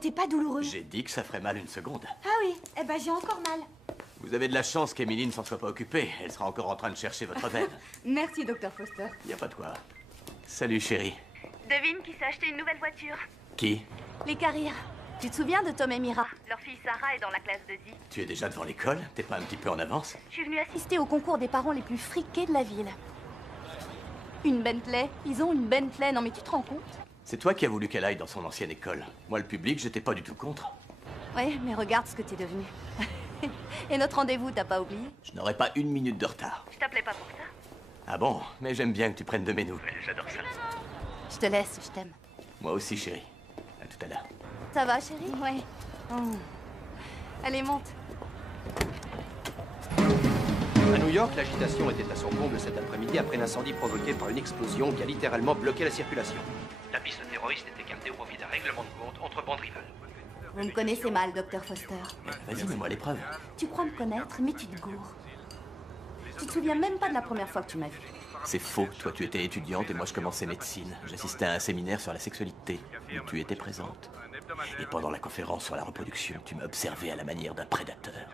c'était pas douloureux. J'ai dit que ça ferait mal une seconde. Ah oui, eh ben j'ai encore mal. Vous avez de la chance qu'Emily ne s'en soit pas occupée. Elle sera encore en train de chercher votre veine. Merci, Dr. Foster. Y a pas de quoi. Salut, chérie. Devine qui s'est acheté une nouvelle voiture. Qui? Les Carrières. Tu te souviens de Tom et Mira? Leur fille Sarah est dans la classe de 10. Tu es déjà devant l'école? T'es pas un petit peu en avance? Je suis venue assister. Assisté au concours des parents les plus friqués de la ville. Une Bentley. Ils ont une Bentley. Non mais tu te rends compte? C'est toi qui as voulu qu'elle aille dans son ancienne école. Moi, le public, j'étais pas du tout contre. Ouais, mais regarde ce que t'es devenu. Et notre rendez-vous, t'as pas oublié? Je n'aurais pas une minute de retard. Je t'appelais pas pour ça. Ah bon? Mais j'aime bien que tu prennes de mes nouvelles. J'adore ça. Je te laisse, je t'aime. Moi aussi, chérie. À tout à l'heure. Ça va, chérie? Ouais. Allez, monte. À New York, l'agitation était à son comble cet après-midi après l'incendie provoqué par une explosion qui a littéralement bloqué la circulation. La piste terroriste était gardée au profit d'un règlement de compte entre bandes rivales. Vous me connaissez mal, Dr. Foster. Vas-y, mets-moi à l'épreuve. Tu crois me connaître, mais tu te gourres. Tu te souviens même pas de la première fois que tu m'as vue. C'est faux. Toi, tu étais étudiante et moi, je commençais médecine. J'assistais à un séminaire sur la sexualité où tu étais présente. Et pendant la conférence sur la reproduction, tu m'as observé à la manière d'un prédateur,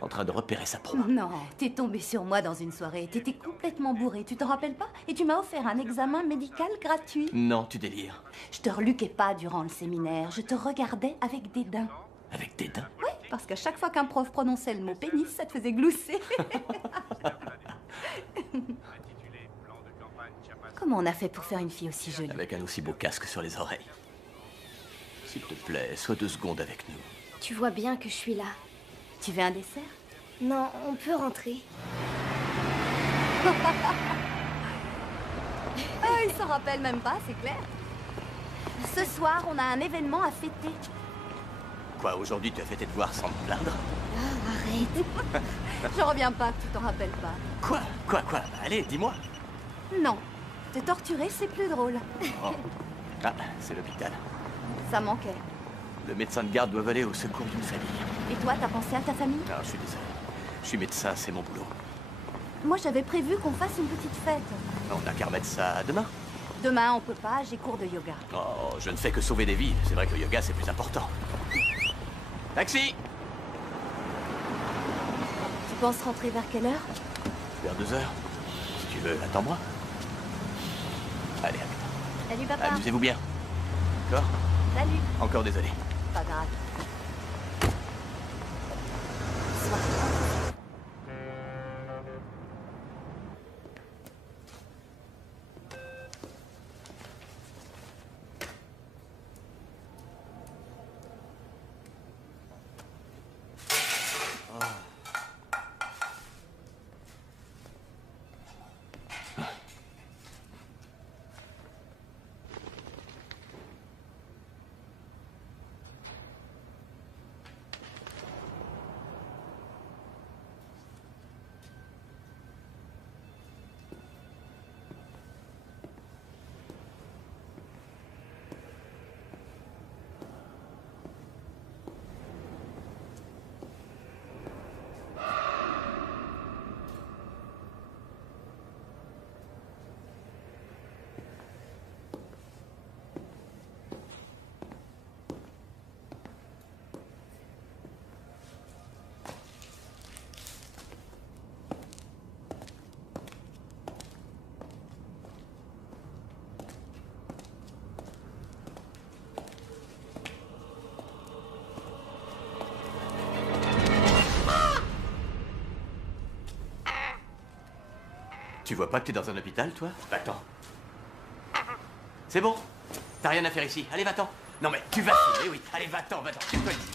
en train de repérer sa proie. Non, t'es tombé sur moi dans une soirée. T'étais complètement bourré, tu t'en rappelles pas? Et tu m'as offert un examen médical gratuit. Non, tu délires. Je te reluquais pas durant le séminaire. Je te regardais avec dédain. Avec dédain? Oui, parce qu'à chaque fois qu'un prof prononçait le mot pénis, ça te faisait glousser. Comment on a fait pour faire une fille aussi jolie? Avec un aussi beau casque sur les oreilles. S'il te plaît, sois 2 secondes avec nous. Tu vois bien que je suis là. Tu veux un dessert? Non, on peut rentrer. Ah, il s'en rappelle même pas, c'est clair. Ce soir, on a un événement à fêter. Quoi, aujourd'hui, tu as fait tes devoirs sans te plaindre? Ah, arrête. J'en reviens pas que tu t'en rappelles pas. Quoi? Allez, dis-moi. Non, te torturer, c'est plus drôle. Oh. Ah, c'est l'hôpital. Ça manquait. Le médecin de garde doit aller au secours d'une famille. Et toi, t'as pensé à ta famille? Non, je suis désolé. Je suis médecin, c'est mon boulot. Moi, j'avais prévu qu'on fasse une petite fête. On n'a qu'à remettre ça demain. Demain, on peut pas, j'ai cours de yoga. Oh, je ne fais que sauver des vies. C'est vrai que le yoga, c'est plus important. Taxi! Tu penses rentrer vers quelle heure? Vers 2 heures. Si tu veux, attends-moi. Allez, à plus tard. Salut, papa. Amusez-vous bien. D'accord? Salut. Encore désolé. Pas grave. Soir. Tu vois pas que t'es dans un hôpital, toi? Va-t'en. C'est bon. T'as rien à faire ici. Allez, va-t'en. Non, mais tu vas filer, oui. Allez, va-t'en. Tire-toi ici.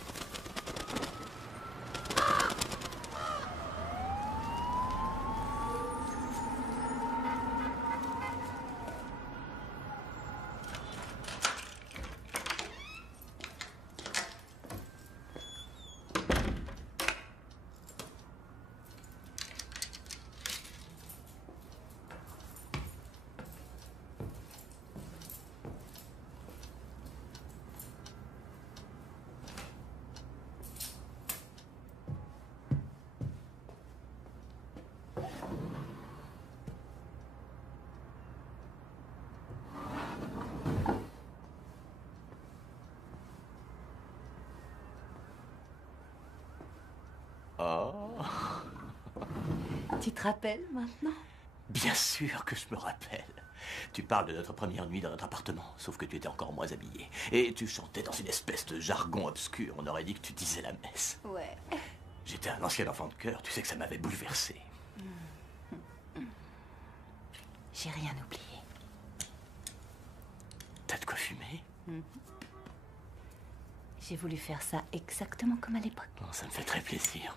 Oh. Tu te rappelles maintenant? Bien sûr que je me rappelle. Tu parles de notre première nuit dans notre appartement, sauf que tu étais encore moins habillée. Et tu chantais dans une espèce de jargon obscur. On aurait dit que tu disais la messe. Ouais. J'étais un ancien enfant de cœur. Tu sais que ça m'avait bouleversé. J'ai rien oublié. T'as de quoi fumer? J'ai voulu faire ça exactement comme à l'époque. Oh, ça me fait très plaisir.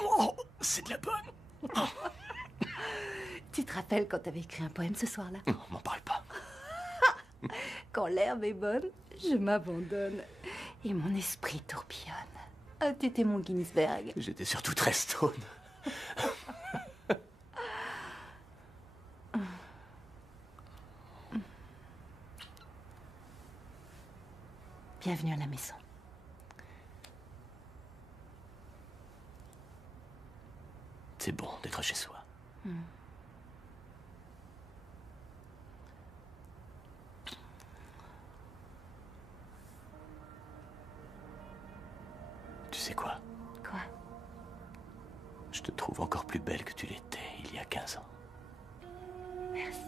Oh, c'est de la bonne. Oh. Tu te rappelles quand t'avais écrit un poème ce soir-là? Non, m'en parle pas. Quand l'herbe est bonne, je m'abandonne. Et mon esprit tourbillonne. Ah, t'étais mon Ginsberg. J'étais surtout très stone. Bienvenue à la maison. C'est bon d'être chez soi. Tu sais quoi? Quoi? Je te trouve encore plus belle que tu l'étais il y a 15 ans. Merci.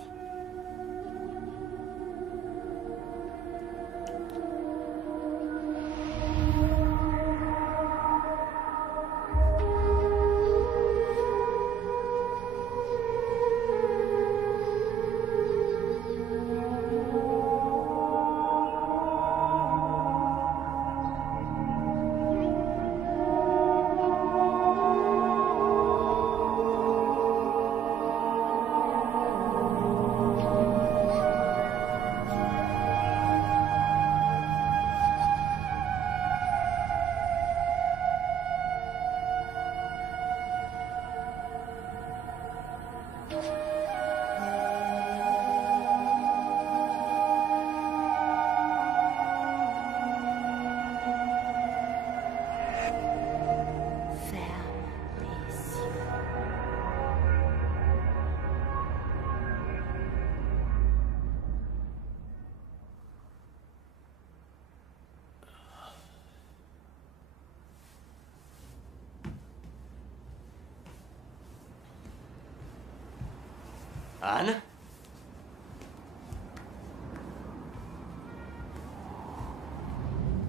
Anne?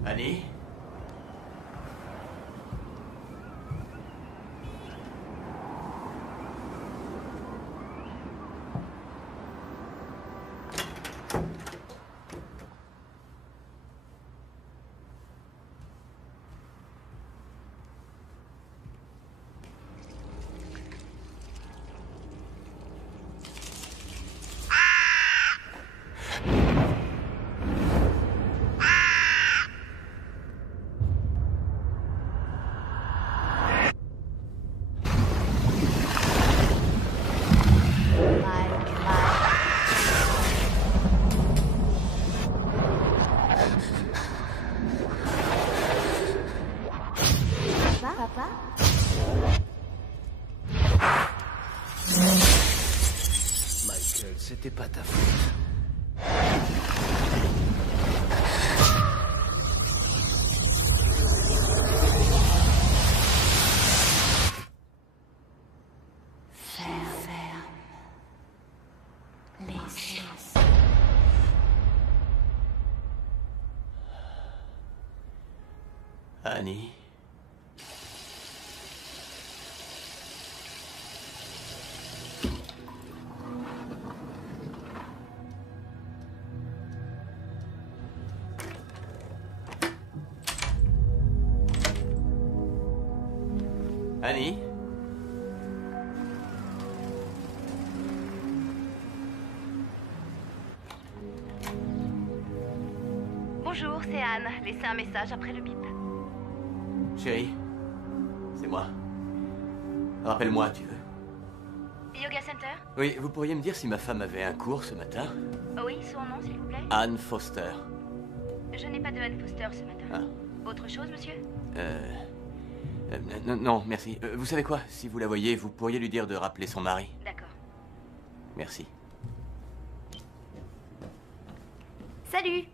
Annie? Papa? Michael, c'était pas ta faute. Ferme les yeux. Annie? Annie? Bonjour, c'est Anne. Laissez un message après le bip. Chérie, c'est moi. Rappelle-moi, tu veux. Yoga Center? Oui, vous pourriez me dire si ma femme avait un cours ce matin? Oui, son nom, s'il vous plaît? Anne Foster. Je n'ai pas de Anne Foster ce matin. Ah. Autre chose, monsieur? Non, merci. Vous savez quoi? Si vous la voyez, vous pourriez lui dire de rappeler son mari. D'accord. Merci. Salut.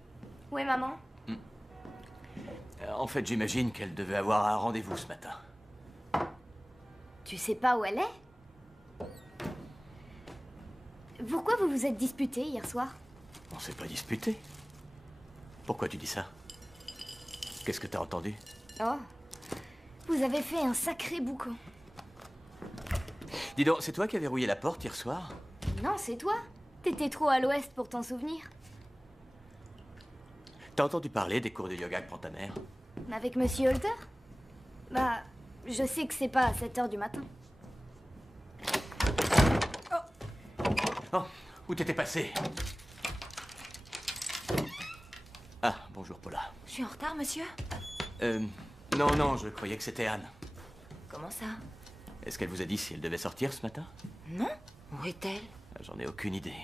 Où est maman? En fait, j'imagine qu'elle devait avoir un rendez-vous ce matin. Tu sais pas où elle est? Pourquoi vous vous êtes disputés hier soir? On s'est pas disputé. Pourquoi tu dis ça? Qu'est-ce que t'as entendu? Oh. Vous avez fait un sacré boucan. Dis donc, c'est toi qui as verrouillé la porte hier soir? Non, c'est toi. T'étais trop à l'ouest pour t'en souvenir. T'as entendu parler des cours de yoga que prend ta mère? Avec Monsieur Holter? Bah, je sais que c'est pas à 7 h du matin. Oh, où t'étais passé? Ah, bonjour Paula. Je suis en retard, monsieur? Non, je croyais que c'était Anne. Comment ça? Est-ce qu'elle vous a dit si elle devait sortir ce matin? Non? Où est-elle? J'en ai aucune idée.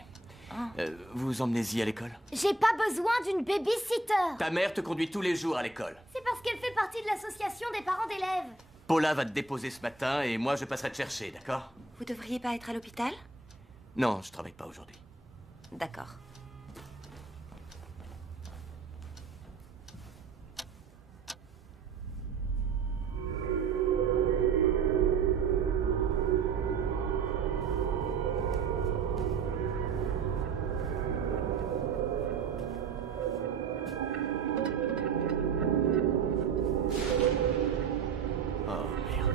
Vous emmenez-y à l'école? J'ai pas besoin d'une babysitter. Ta mère te conduit tous les jours à l'école. C'est parce qu'elle fait partie de l'association des parents d'élèves. Paula va te déposer ce matin et moi je passerai te chercher, d'accord? Vous devriez pas être à l'hôpital? Non, je travaille pas aujourd'hui. D'accord. Oh merde.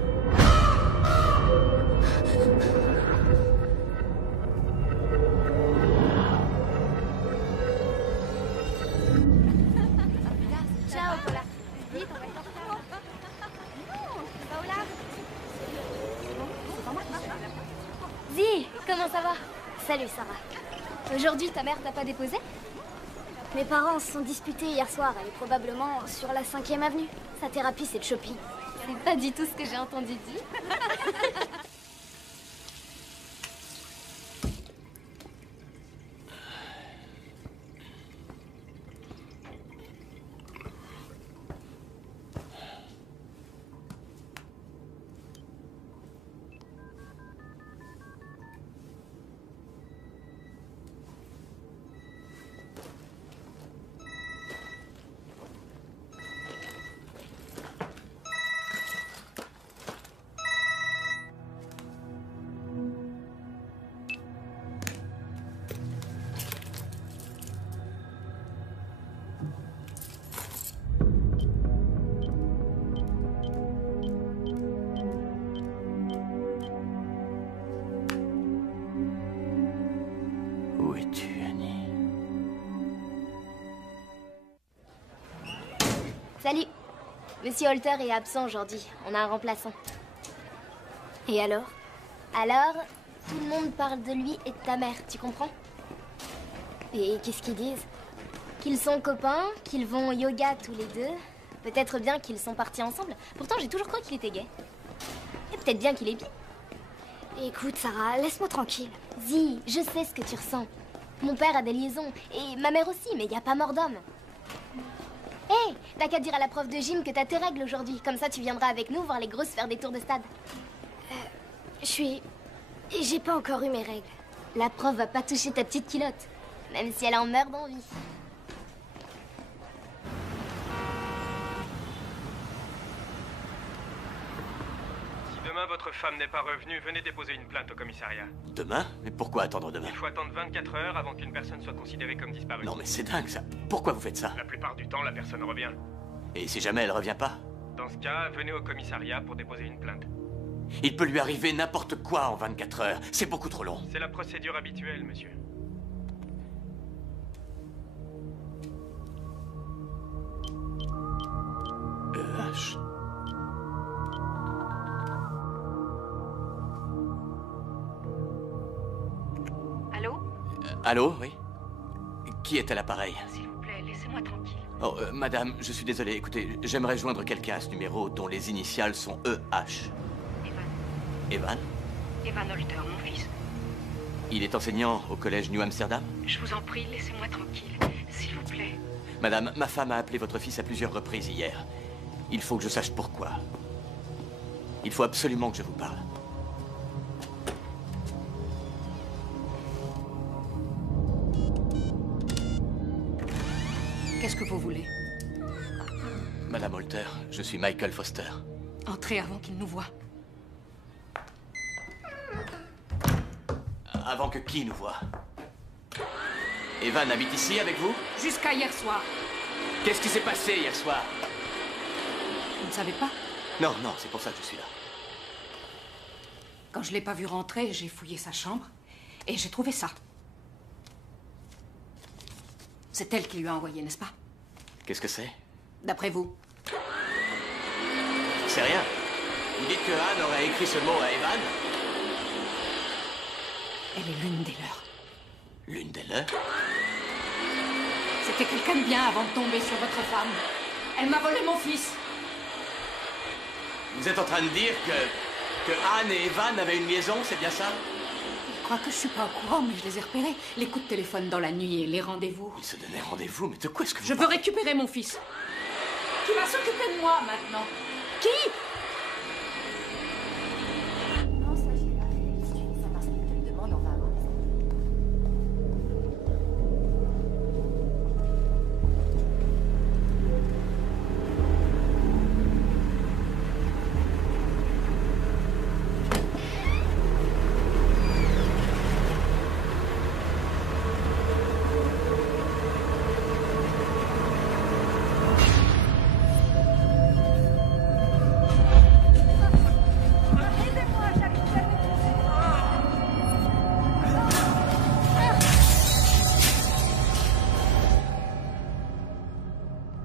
Ciao, Paula. Vite, on va être en retard. Paula. Zi, comment ça va? Salut, Sarah. Aujourd'hui, ta mère t'a pas déposé? Mes parents se sont disputés hier soir. Elle est probablement sur la 5e avenue. Sa thérapie, c'est le shopping. C'est pas du tout ce que j'ai entendu dire. Où es-tu, Annie? Salut. Monsieur Holter est absent aujourd'hui. On a un remplaçant. Et alors? Alors, tout le monde parle de lui et de ta mère, tu comprends? Et qu'est-ce qu'ils disent? Qu'ils sont copains, qu'ils vont au yoga tous les deux. Peut-être bien qu'ils sont partis ensemble. Pourtant, j'ai toujours cru qu'il était gay. Et peut-être bien qu'il est bi. Écoute, Sarah, laisse-moi tranquille. Zi, je sais ce que tu ressens. Mon père a des liaisons, et ma mère aussi, mais il n'y a pas mort d'homme. Hé, t'as qu'à dire à la prof de gym que t'as tes règles aujourd'hui. Comme ça, tu viendras avec nous voir les grosses faire des tours de stade. J'ai pas encore eu mes règles. La prof va pas toucher ta petite culotte, même si elle en meurt d'envie. Si demain votre femme n'est pas revenue, venez déposer une plainte au commissariat. Demain? Mais pourquoi attendre demain? Il faut attendre 24 heures avant qu'une personne soit considérée comme disparue. Non mais c'est dingue ça. Pourquoi vous faites ça? La plupart du temps, la personne revient. Et si jamais elle revient pas? Dans ce cas, venez au commissariat pour déposer une plainte. Il peut lui arriver n'importe quoi en 24 heures. C'est beaucoup trop long. C'est la procédure habituelle, monsieur. EH. Allô? Allô, oui? Qui est à l'appareil? S'il vous plaît, laissez-moi tranquille. Oh, madame, je suis désolé. Écoutez, j'aimerais joindre quelqu'un à ce numéro dont les initiales sont EH. Evan. Evan? Evan Holter, mon fils. Il est enseignant au collège New Amsterdam? Je vous en prie, laissez-moi tranquille. S'il vous plaît. Madame, ma femme a appelé votre fils à plusieurs reprises hier. Il faut que je sache pourquoi. Il faut absolument que je vous parle. Qu'est-ce que vous voulez? Madame Holter, je suis Michael Foster. Entrez avant qu'il nous voie. Avant que qui nous voie? Evan habite ici avec vous? Jusqu'à hier soir. Qu'est-ce qui s'est passé hier soir? Vous ne savez pas? Non, non, c'est pour ça que je suis là. Quand je l'ai pas vu rentrer, j'ai fouillé sa chambre et j'ai trouvé ça. C'est elle qui lui a envoyé, n'est-ce pas? Qu'est-ce que c'est? D'après vous? C'est rien. Vous dites que Anne aurait écrit ce mot à Evan? Elle est l'une des leurs. L'une des leurs? C'était quelqu'un de bien avant de tomber sur votre femme. Elle m'a volé mon fils. Vous êtes en train de dire que Anne et Evan avaient une liaison, c'est bien ça? Je crois que je suis pas au courant, mais je les ai repérés. Les coups de téléphone dans la nuit et les rendez-vous. Ils se donnaient rendez-vous, mais de quoi est-ce que vous... Je veux récupérer mon fils. Qui va s'occuper de moi maintenant? Qui? Non, ça j'irai. Si tu fais ça parce qu'il te le demande, on va avoir des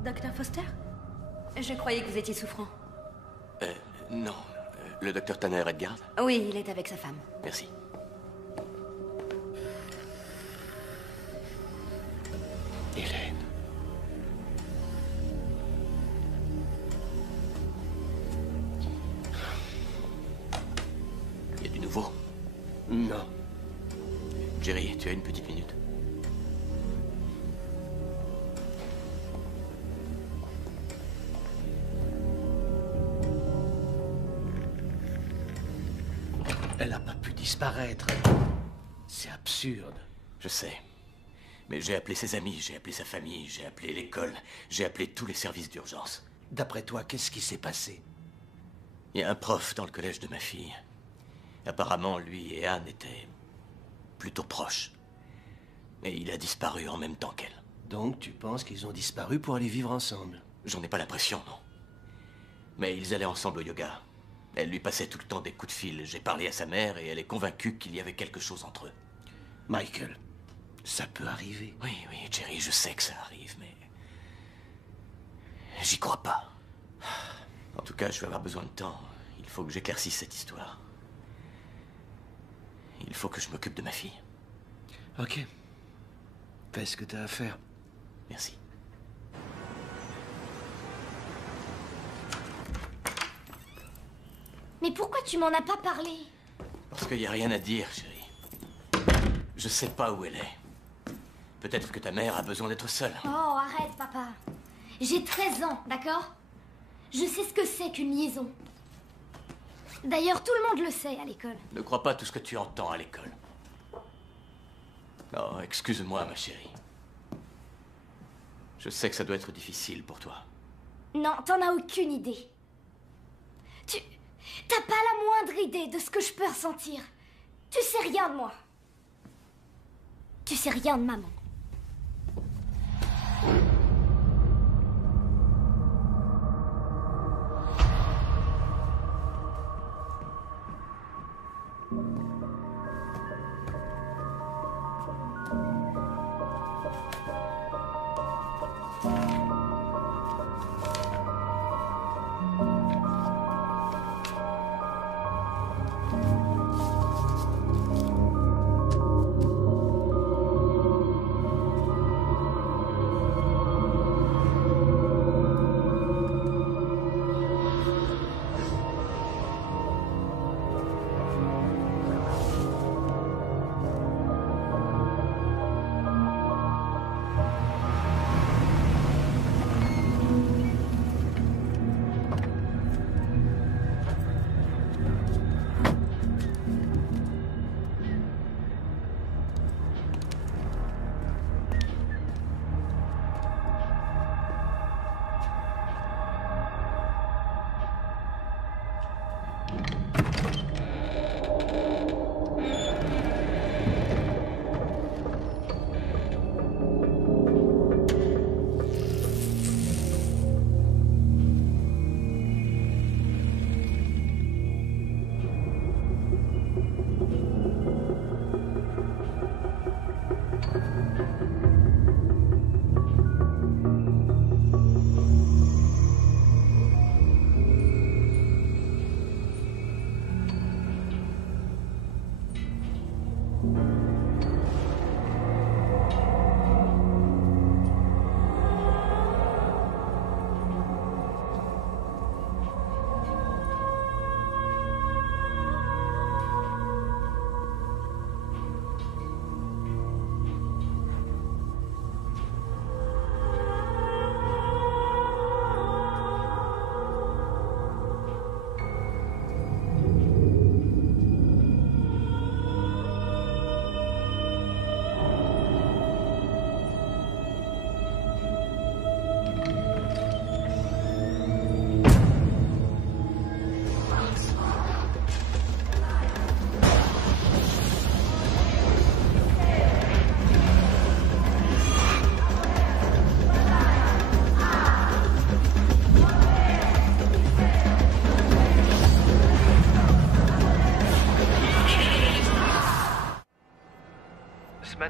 Docteur Foster? Je croyais que vous étiez souffrant. Non. Le docteur Tanner Edgard? Oui, il est avec sa femme. Merci. Hélène. Il y a du nouveau? Non. Jerry, tu as une petite minute? Elle n'a pas pu disparaître. C'est absurde. Je sais. Mais j'ai appelé ses amis, j'ai appelé sa famille, j'ai appelé l'école, j'ai appelé tous les services d'urgence. D'après toi, qu'est-ce qui s'est passé? Il y a un prof dans le collège de ma fille. Apparemment, lui et Anne étaient plutôt proches. Et il a disparu en même temps qu'elle. Donc tu penses qu'ils ont disparu pour aller vivre ensemble? J'en ai pas l'impression, non. Mais ils allaient ensemble au yoga. Elle lui passait tout le temps des coups de fil. J'ai parlé à sa mère et elle est convaincue qu'il y avait quelque chose entre eux. Michael, ça peut arriver. Oui, oui, Jerry, je sais que ça arrive, mais... j'y crois pas. En tout cas, je vais avoir besoin de temps. Il faut que j'éclaircisse cette histoire. Il faut que je m'occupe de ma fille. Ok. Fais ce que t'as à faire. Merci. Mais pourquoi tu m'en as pas parlé? Parce qu'il n'y a rien à dire, chérie. Je sais pas où elle est. Peut-être que ta mère a besoin d'être seule. Oh, arrête, papa. J'ai 13 ans, d'accord? Je sais ce que c'est qu'une liaison. D'ailleurs, tout le monde le sait à l'école. Ne crois pas tout ce que tu entends à l'école. Oh, excuse-moi, ma chérie. Je sais que ça doit être difficile pour toi. Non, t'en as aucune idée. T'as pas la moindre idée de ce que je peux ressentir. Tu sais rien de moi. Tu sais rien de maman.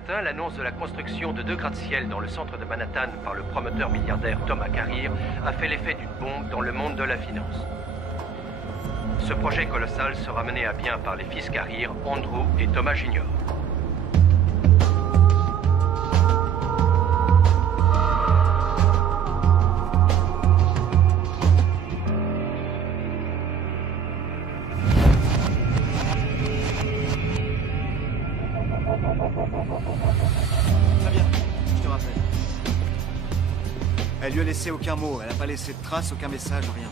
matin, l'annonce de la construction de 2 gratte-ciel dans le centre de Manhattan par le promoteur milliardaire Thomas Carrier a fait l'effet d'une bombe dans le monde de la finance. Ce projet colossal sera mené à bien par les fils Carrier, Andrew et Thomas Jr. Très bien, je te rappelle. Elle lui a laissé aucun mot, elle n'a pas laissé de traces, aucun message, rien.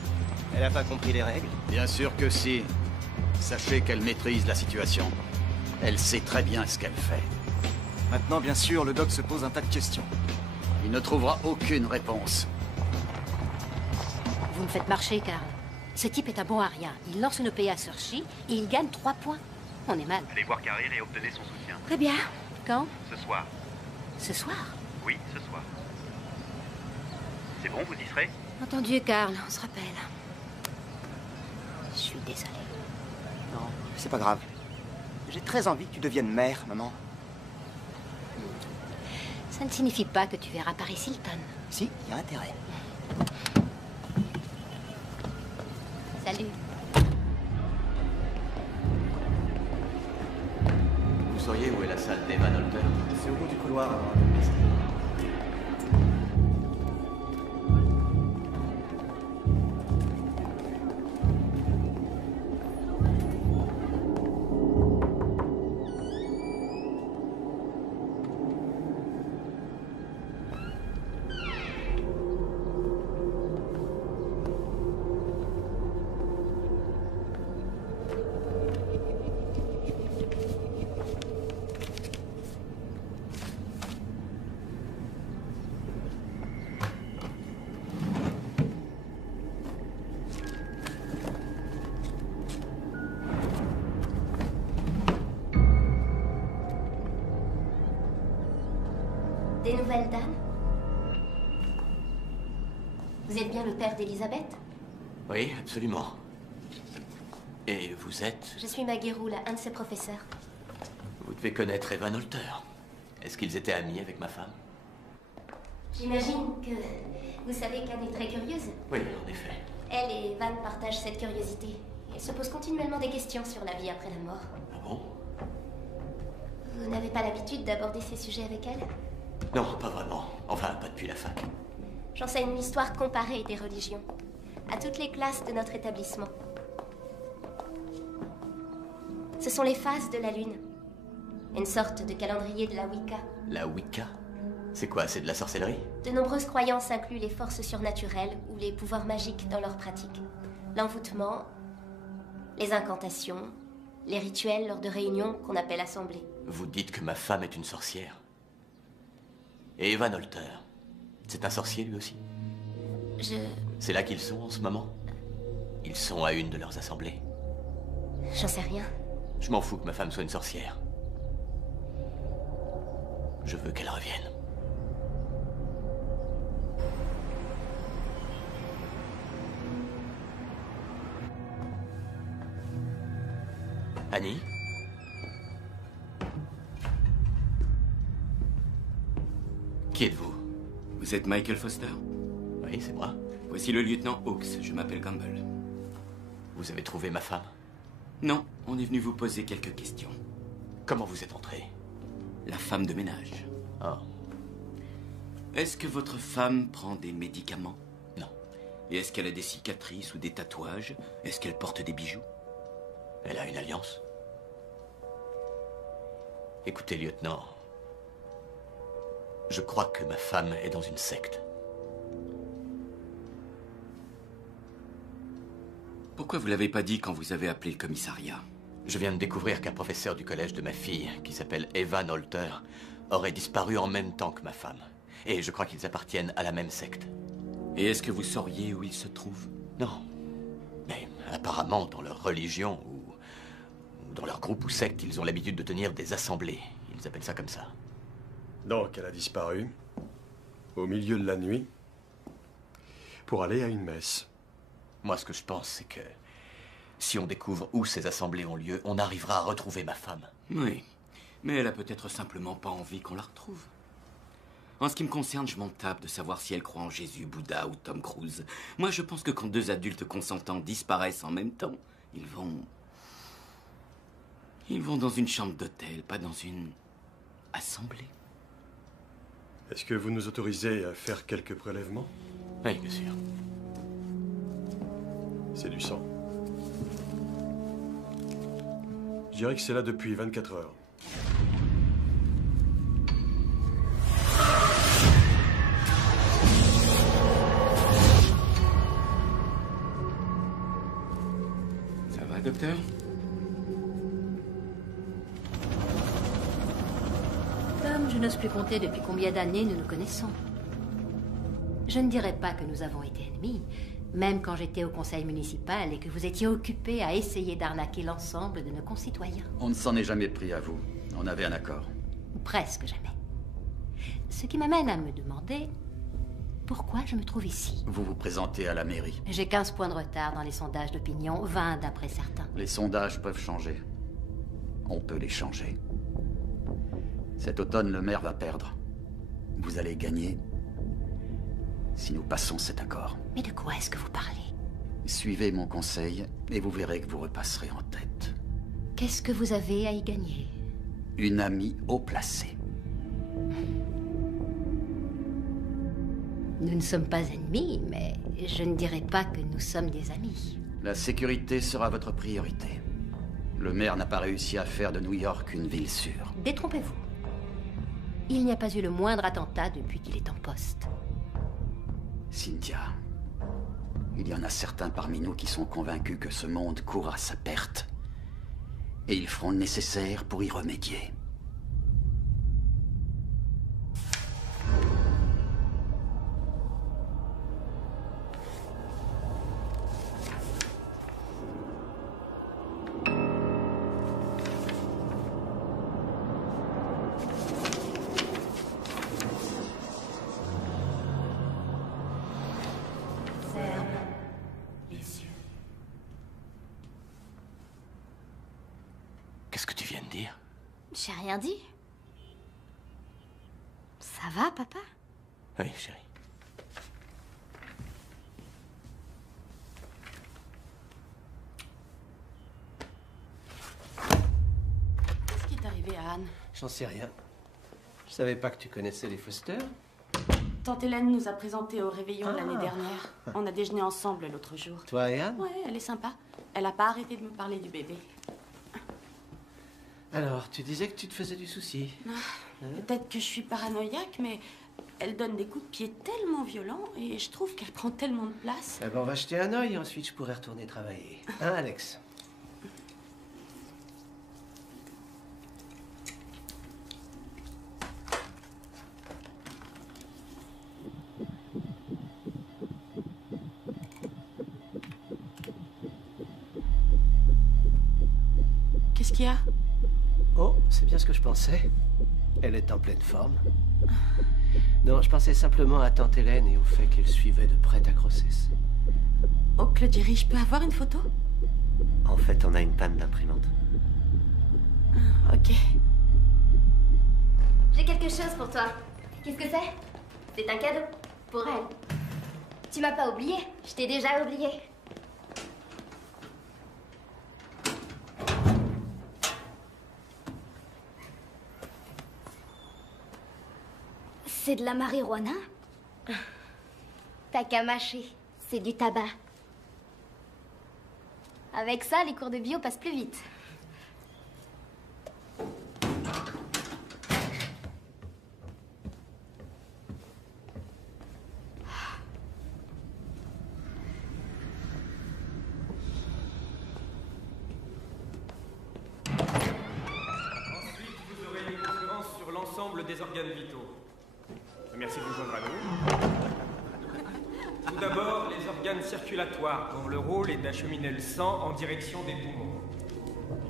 Elle n'a pas compris les règles? Bien sûr que si. Sachez qu'elle maîtrise la situation. Elle sait très bien ce qu'elle fait. Maintenant, bien sûr, le doc se pose un tas de questions. Il ne trouvera aucune réponse. Vous me faites marcher, Carl. Ce type est un bon à rien. Il lance une OPA sur Chi et il gagne 3 points. On est mal. Allez voir Carrier et obtenez son soutien. Très bien. Quand? Ce soir. Ce soir? Oui, ce soir. C'est bon, vous y serez? Entendu, Carl. On se rappelle. Je suis désolée. Non, c'est pas grave. J'ai très envie que tu deviennes mère, maman. Ça ne signifie pas que tu verras Paris Hilton. Si, il y a intérêt. Salut. Vous sauriez où est la salle d'Evan Holter? C'est au bout du couloir. Des nouvelles, Dan? Vous êtes bien le père d'Elisabeth? Oui, absolument. Et vous êtes? Je suis Maggie Roule, un de ses professeurs. Vous devez connaître Evan Holter. Est-ce qu'ils étaient amis avec ma femme? J'imagine que vous savez qu'Anne est très curieuse. Oui, en effet. Elle et Van partagent cette curiosité. Elle se pose continuellement des questions sur la vie après la mort. Ah bon? Vous n'avez pas l'habitude d'aborder ces sujets avec elle? Non, pas vraiment. Enfin, pas depuis la fac. J'enseigne une histoire comparée des religions à toutes les classes de notre établissement. Ce sont les phases de la lune. Une sorte de calendrier de la Wicca. La Wicca? C'est quoi? C'est de la sorcellerie? De nombreuses croyances incluent les forces surnaturelles ou les pouvoirs magiques dans leur pratique. L'envoûtement, les incantations, les rituels lors de réunions qu'on appelle assemblées. Vous dites que ma femme est une sorcière? Et Evan Holter, c'est un sorcier lui aussi? C'est là qu'ils sont en ce moment? Ils sont à une de leurs assemblées? J'en sais rien. Je m'en fous que ma femme soit une sorcière. Je veux qu'elle revienne. Annie? Qui êtes-vous? Vous êtes Michael Foster? Oui, c'est moi. Voici le lieutenant Hawks, je m'appelle Campbell. Vous avez trouvé ma femme? Non, on est venu vous poser quelques questions. Comment vous êtes entré? La femme de ménage. Oh. Est-ce que votre femme prend des médicaments? Non. Et est-ce qu'elle a des cicatrices ou des tatouages? Est-ce qu'elle porte des bijoux? Elle a une alliance. Écoutez, lieutenant. Je crois que ma femme est dans une secte. Pourquoi vous l'avez pas dit quand vous avez appelé le commissariat? Je viens de découvrir qu'un professeur du collège de ma fille, qui s'appelle Evan Holter, aurait disparu en même temps que ma femme. Et je crois qu'ils appartiennent à la même secte. Et est-ce que vous sauriez où il se trouve? Non. Mais apparemment, dans leur religion ou dans leur groupe ou secte, ils ont l'habitude de tenir des assemblées. Ils appellent ça comme ça. Donc, elle a disparu, au milieu de la nuit, pour aller à une messe. Moi, ce que je pense, c'est que si on découvre où ces assemblées ont lieu, on arrivera à retrouver ma femme. Oui. Mais elle a peut-être simplement pas envie qu'on la retrouve. En ce qui me concerne, je m'en tape de savoir si elle croit en Jésus, Bouddha ou Tom Cruise. Moi, je pense que quand deux adultes consentants disparaissent en même temps, ils vont dans une chambre d'hôtel, pas dans une assemblée. Est-ce que vous nous autorisez à faire quelques prélèvements? Oui, bien sûr. C'est du sang. Je dirais que c'est là depuis 24 heures. Ça va, docteur? Tom, je n'ose plus compter depuis combien d'années nous nous connaissons. Je ne dirais pas que nous avons été ennemis, même quand j'étais au conseil municipal et que vous étiez occupé à essayer d'arnaquer l'ensemble de nos concitoyens. On ne s'en est jamais pris à vous. On avait un accord. Ou presque jamais. Ce qui m'amène à me demander pourquoi je me trouve ici. Vous vous présentez à la mairie. J'ai 15 points de retard dans les sondages d'opinion, 20 d'après certains. Les sondages peuvent changer. On peut les changer. Cet automne, le maire va perdre. Vous allez gagner si nous passons cet accord. Mais de quoi est-ce que vous parlez? Suivez mon conseil et vous verrez que vous repasserez en tête. Qu'est-ce que vous avez à y gagner? Une amie haut placée. Nous ne sommes pas ennemis, mais je ne dirais pas que nous sommes des amis. La sécurité sera votre priorité. Le maire n'a pas réussi à faire de New York une ville sûre. Détrompez-vous. Il n'y a pas eu le moindre attentat depuis qu'il est en poste. Cynthia, il y en a certains parmi nous qui sont convaincus que ce monde court à sa perte. Et ils feront le nécessaire pour y remédier. Qu'est-ce que tu viens de dire? J'ai rien dit. Ça va, papa? Oui, chérie. Qu'est-ce qui est arrivé à Anne? J'en sais rien. Je savais pas que tu connaissais les Foster. Tante Hélène nous a présenté au réveillon l'année dernière. On a déjeuné ensemble l'autre jour. Toi et Anne? Ouais, elle est sympa. Elle a pas arrêté de me parler du bébé. Alors, tu disais que tu te faisais du souci. Peut-être que je suis paranoïaque, mais elle donne des coups de pied tellement violents et je trouve qu'elle prend tellement de place. Eh ben, on va jeter un œil et ensuite je pourrai retourner travailler. Hein, Alex? Qu'est-ce qu'il y a? Oh, c'est bien ce que je pensais. Elle est en pleine forme. Non, je pensais simplement à tante Hélène et au fait qu'elle suivait de près ta grossesse. Oh, Claudie, je peux avoir une photo? En fait, on a une panne d'imprimante. Ok. J'ai quelque chose pour toi. Qu'est-ce que c'est? C'est un cadeau. Pour elle. Tu m'as pas oublié? Je t'ai déjà oublié. C'est de la marijuana? T'as qu'à mâcher. C'est du tabac. Avec ça, les cours de bio passent plus vite. Ensuite, vous aurez une conférence sur l'ensemble des organes vitaux. Merci de vous joindre à nous. Tout d'abord, les organes circulatoires, dont le rôle est d'acheminer le sang en direction des poumons.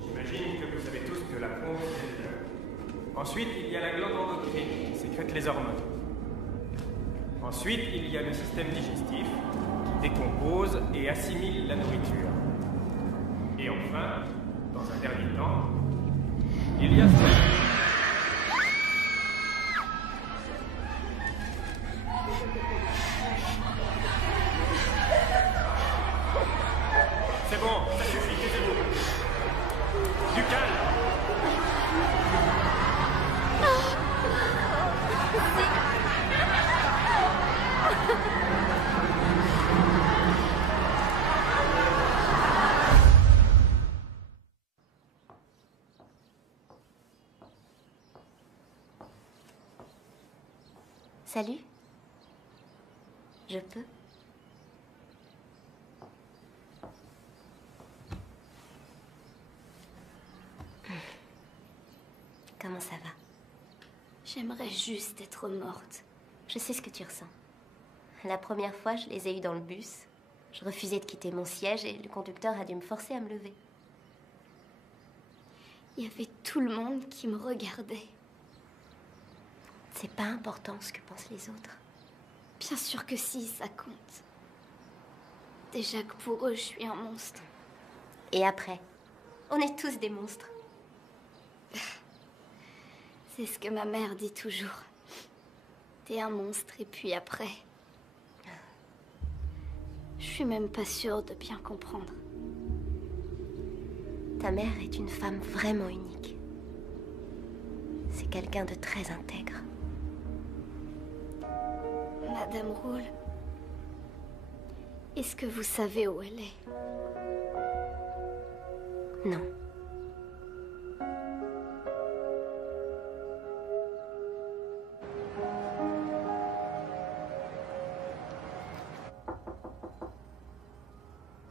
J'imagine que vous savez tous que la pompe, c'est le cœur. Ensuite, il y a la glande endocrine, qui sécrète les hormones. Ensuite, il y a le système digestif, qui décompose et assimile la nourriture. Et enfin, dans un dernier temps, Il y a... C'est bon, ça suffit, taisez-vous. Du calme. Salut. Je peux? Comment ça va? J'aimerais juste être morte. Je sais ce que tu ressens. La première fois, je les ai eus dans le bus. Je refusais de quitter mon siège et le conducteur a dû me forcer à me lever. Il y avait tout le monde qui me regardait. C'est pas important ce que pensent les autres. Bien sûr que si, ça compte. Déjà que pour eux, je suis un monstre. Et après, on est tous des monstres. C'est ce que ma mère dit toujours. T'es un monstre et puis après... Je suis même pas sûre de bien comprendre. Ta mère est une femme vraiment unique. C'est quelqu'un de très intègre. Madame Roule, est-ce que vous savez où elle est? Non.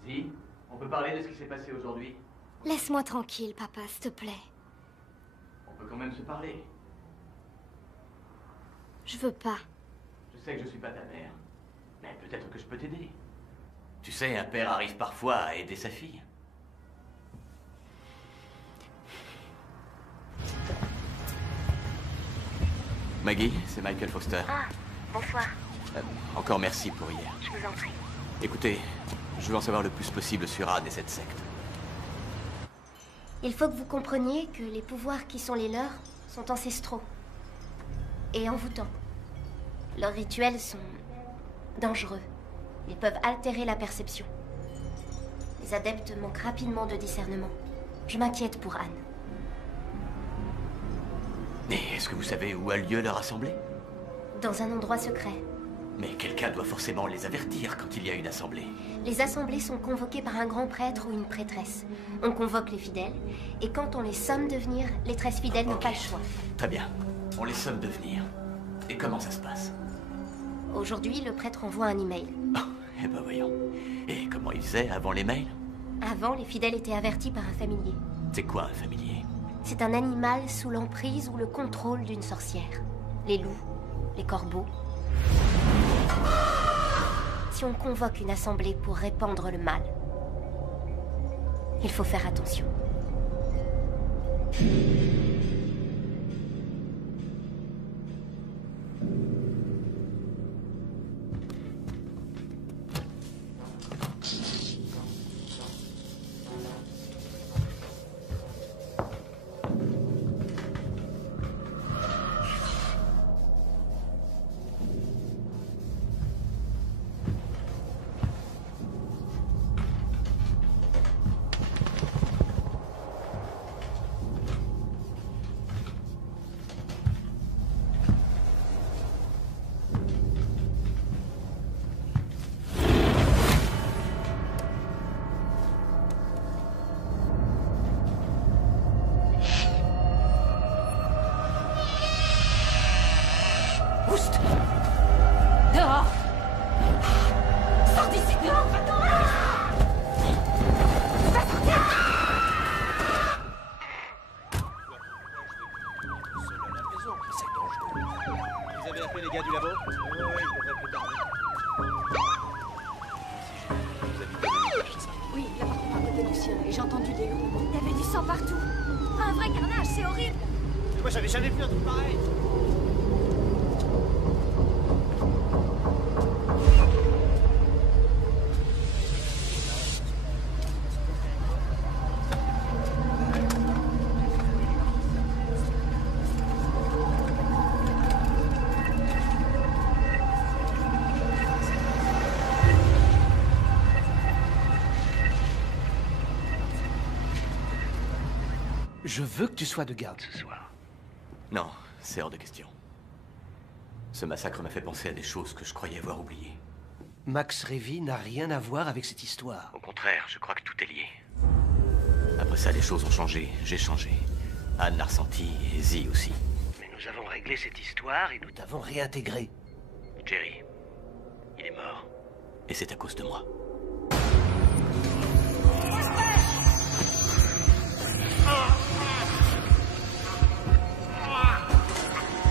Si, on peut parler de ce qui s'est passé aujourd'hui? Laisse-moi tranquille, papa, s'il te plaît. On peut quand même se parler. Je veux pas. Je sais que je suis pas ta mère, mais peut-être que je peux t'aider. Tu sais, un père arrive parfois à aider sa fille. Maggie, c'est Michael Foster. Ah, bonsoir. Encore merci pour hier. Je vous en prie. Écoutez, je veux en savoir le plus possible sur Anne et cette secte. Il faut que vous compreniez que les pouvoirs qui sont les leurs sont ancestraux et envoûtants. Leurs rituels sont dangereux. Ils peuvent altérer la perception. Les adeptes manquent rapidement de discernement. Je m'inquiète pour Anne. Mais est-ce que vous savez où a lieu leur assemblée? Dans un endroit secret. Mais quelqu'un doit forcément les avertir quand il y a une assemblée. Les assemblées sont convoquées par un grand prêtre ou une prêtresse. On convoque les fidèles, et quand on les somme de venir, les 13 fidèles n'ont pas le choix. Très bien. On les somme de venir. Et comment ça se passe? Aujourd'hui, le prêtre envoie un email. Oh, eh ben voyons. Et comment il faisait avant les mails? Avant, les fidèles étaient avertis par un familier. C'est quoi un familier? C'est un animal sous l'emprise ou le contrôle d'une sorcière. Les loups, les corbeaux. Si on convoque une assemblée pour répandre le mal, il faut faire attention. J'avais jamais vu un truc pareil. Je veux que tu sois de garde ce soir. Non, c'est hors de question. Ce massacre m'a fait penser à des choses que je croyais avoir oubliées. Max Révy n'a rien à voir avec cette histoire. Au contraire, je crois que tout est lié. Après ça, les choses ont changé. J'ai changé. Anne l'a ressenti et Zee aussi. Mais nous avons réglé cette histoire et nous t'avons réintégré. Jerry, il est mort. Et c'est à cause de moi.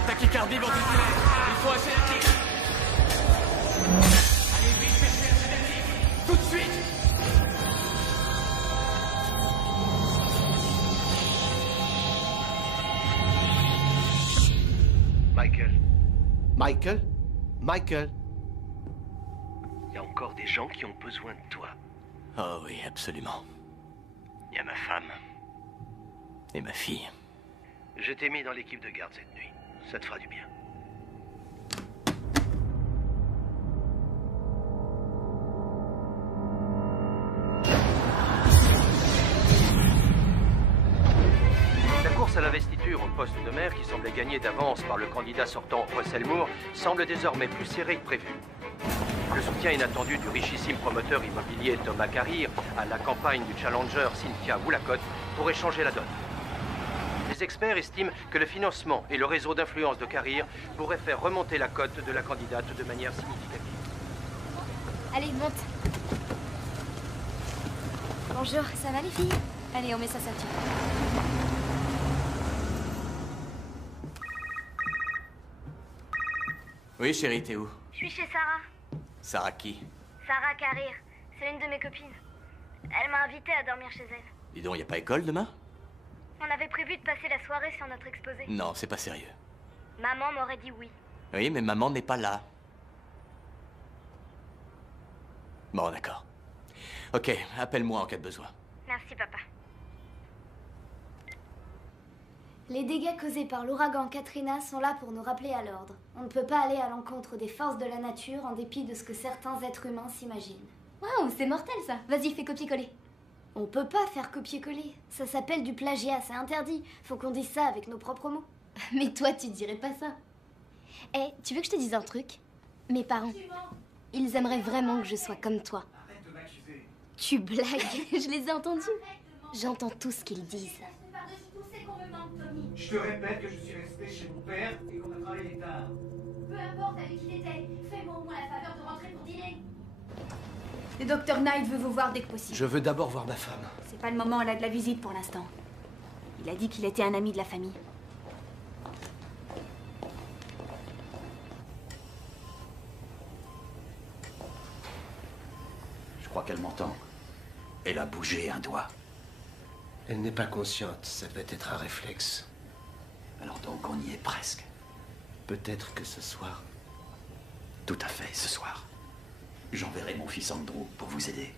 Tachycardie ventriculaire. Il faut hacher la kick. Allez vite chercher un sédatif. Tout de suite. Michael. Il y a encore des gens qui ont besoin de toi. Oh oui, absolument. Il y a ma femme. Et ma fille. Je t'ai mis dans l'équipe de garde cette nuit. Ça te fera du bien. La course à l'investiture au poste de maire, qui semblait gagner d'avance par le candidat sortant Russell Moore, semble désormais plus serrée que prévu. Le soutien inattendu du richissime promoteur immobilier Thomas Carrier à la campagne du challenger Cynthia Woolacott pourrait changer la donne. Les experts estiment que le financement et le réseau d'influence de Carrier pourraient faire remonter la cote de la candidate de manière significative. Allez, monte. Bonjour, ça va les filles? Allez, on met sa ceinture. Oui, chérie, t'es où? Je suis chez Sarah. Sarah qui? Sarah Carrier. C'est l'une de mes copines. Elle m'a invitée à dormir chez elle. Dis donc, y a pas école demain? On avait prévu de passer la soirée sur notre exposé. Non, c'est pas sérieux. Maman m'aurait dit oui. Oui, mais maman n'est pas là. Bon, d'accord. Ok, appelle-moi en cas de besoin. Merci, papa. Les dégâts causés par l'ouragan Katrina sont là pour nous rappeler à l'ordre. On ne peut pas aller à l'encontre des forces de la nature en dépit de ce que certains êtres humains s'imaginent. Waouh, c'est mortel ça. Vas-y, fais copier-coller. On peut pas faire copier-coller. Ça s'appelle du plagiat, c'est interdit. Faut qu'on dise ça avec nos propres mots. Mais toi, tu dirais pas ça. Eh, tu veux que je te dise un truc? Mes parents, ils aimeraient vraiment que je sois comme toi. Arrête de m'accuser. Tu blagues. Je les ai entendus. J'entends tout ce qu'ils disent. Je te répète que je suis resté chez mon père et qu'on a travaillé tard. Peu importe avec qui t'étais, fais-moi au moins la faveur de rentrer pour dîner. Le docteur Knight veut vous voir dès que possible. Je veux d'abord voir ma femme. C'est pas le moment là de la visite pour l'instant. Il a dit qu'il était un ami de la famille. Je crois qu'elle m'entend. Elle a bougé un doigt. Elle n'est pas consciente, ça devait être un réflexe. Alors donc on y est presque. Peut-être que ce soir. Tout à fait, ce soir. J'enverrai mon fils Andrew pour vous aider.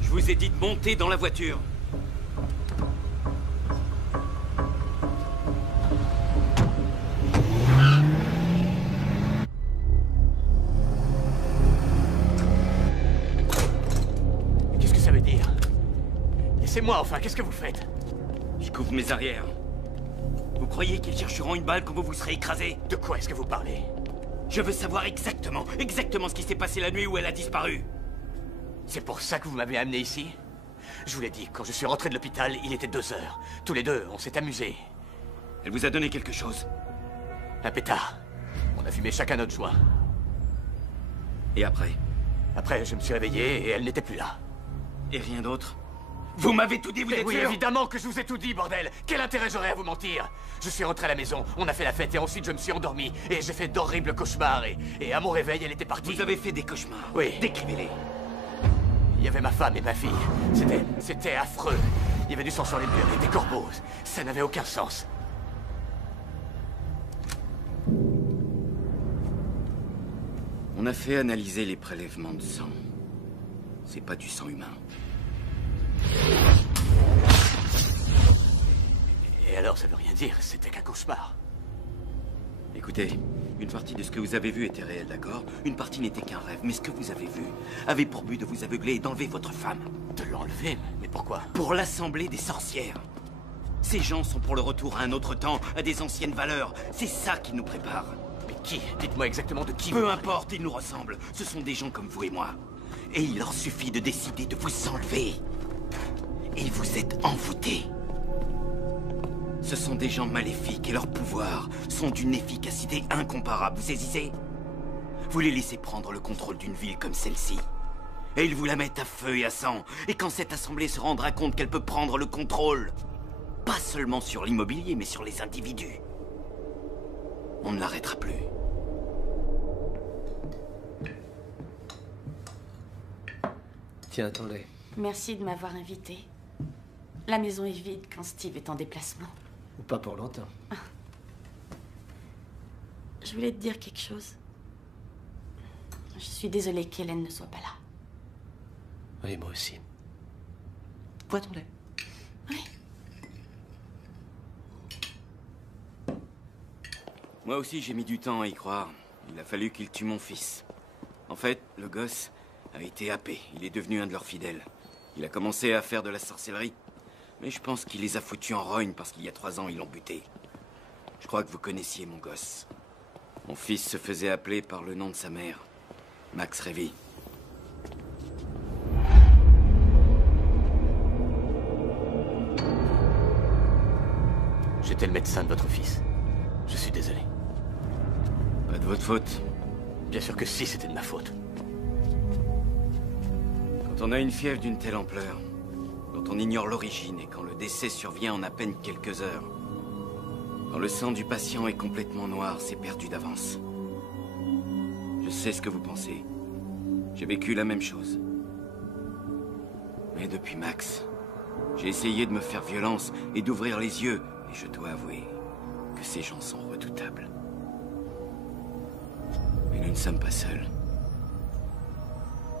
Je vous ai dit de monter dans la voiture. Qu'est-ce que ça veut dire? Laissez-moi enfin, qu'est-ce que vous faites? Je couvre mes arrières. Vous croyez qu'ils chercheront une balle quand vous vous serez écrasé? De quoi est-ce que vous parlez? Je veux savoir exactement ce qui s'est passé la nuit où elle a disparu. C'est pour ça que vous m'avez amené ici? Je vous l'ai dit, quand je suis rentré de l'hôpital, il était 2 heures. Tous les deux, on s'est amusés. Elle vous a donné quelque chose? Un pétard. On a fumé chacun notre joint. Et après? Après, je me suis réveillé et elle n'était plus là. Et rien d'autre? Vous m'avez tout dit, vous êtes Oui, sûr? évidemment que je vous ai tout dit, bordel. Quel intérêt j'aurais à vous mentir? Je suis rentré à la maison, on a fait la fête et ensuite je me suis endormi. Et j'ai fait d'horribles cauchemars et à mon réveil, elle était partie. Vous avez fait des cauchemars? Oui. Décrivez-les. Il y avait ma femme et ma fille. C'était affreux. Il y avait du sang sur les murs et des corbeaux. Ça n'avait aucun sens. On a fait analyser les prélèvements de sang. C'est pas du sang humain. Et alors, ça veut rien dire, c'était qu'un cauchemar. Écoutez, une partie de ce que vous avez vu était réel, d'accord? Une partie n'était qu'un rêve, mais ce que vous avez vu avait pour but de vous aveugler et d'enlever votre femme. De l'enlever? Mais pourquoi? Pour l'assemblée des sorcières. Ces gens sont pour le retour à un autre temps, à des anciennes valeurs. C'est ça qui nous prépare. Mais qui? Dites-moi exactement de qui. Peu importe, ils nous ressemblent. Ce sont des gens comme vous et moi. Et il leur suffit de décider de vous enlever. Et vous êtes envoûtés. Ce sont des gens maléfiques et leurs pouvoirs sont d'une efficacité incomparable, vous saisissez? Vous les laissez prendre le contrôle d'une ville comme celle-ci. Et ils vous la mettent à feu et à sang. Et quand cette assemblée se rendra compte qu'elle peut prendre le contrôle, pas seulement sur l'immobilier, mais sur les individus, on ne l'arrêtera plus. Tiens, attendez. Merci de m'avoir invité. La maison est vide quand Steve est en déplacement. Ou pas pour longtemps. Je voulais te dire quelque chose. Je suis désolée qu'Hélène ne soit pas là. Oui, moi aussi. Bois ton lait. Oui. Moi aussi, j'ai mis du temps à y croire. Il a fallu qu'il tue mon fils. En fait, le gosse a été happé. Il est devenu un de leurs fidèles. Il a commencé à faire de la sorcellerie. Mais je pense qu'il les a foutus en rogne parce qu'il y a 3 ans, ils l'ont buté. Je crois que vous connaissiez mon gosse. Mon fils se faisait appeler par le nom de sa mère, Max Révy. J'étais le médecin de votre fils. Je suis désolé. Pas de votre faute. Bien sûr que si, c'était de ma faute. Quand on a une fièvre d'une telle ampleur, dont on ignore l'origine et quand le décès survient en à peine quelques heures, quand le sang du patient est complètement noir, c'est perdu d'avance. Je sais ce que vous pensez. J'ai vécu la même chose. Mais depuis Max, j'ai essayé de me faire violence et d'ouvrir les yeux, et je dois avouer que ces gens sont redoutables. Mais nous ne sommes pas seuls.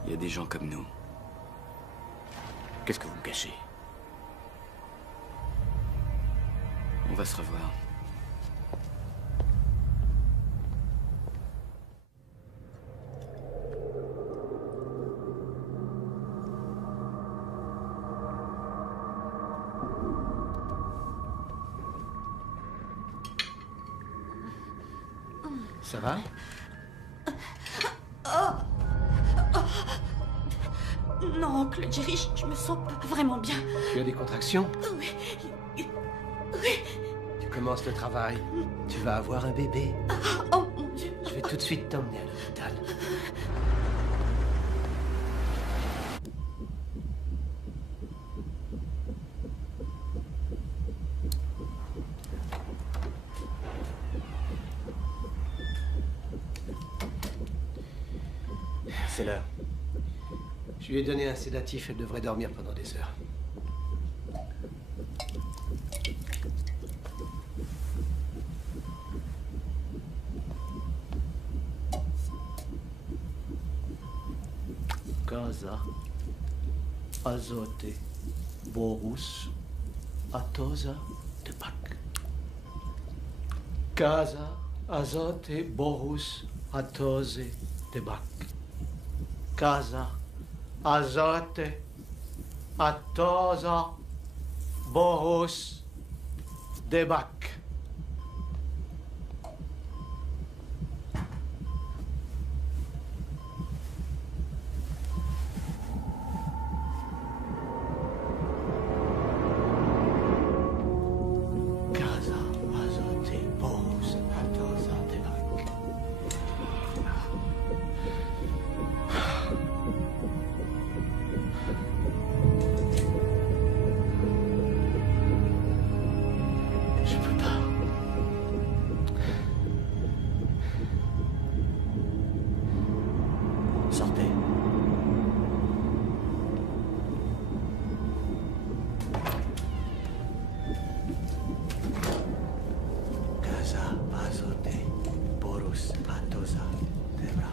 Il y a des gens comme nous. Qu'est-ce que vous me cachez? On va se revoir. Ça va? Non, oncle Jerry, je me sens pas vraiment bien. Tu as des contractions? Oui. Tu commences le travail. Tu vas avoir un bébé. Oh mon Dieu. Je vais tout de suite t'emmener à l'hôpital. C'est l'heure. Je lui ai donné un sédatif, elle devrait dormir pendant des heures. Casa, azote, borus, atosa, tepac. Casa, azote, borus, atose, tebac. Casa, azote, atosa, borus, debac. Casa, azote, borus, atosa, debac. Sortez. Casa azote, porus atosa, debra.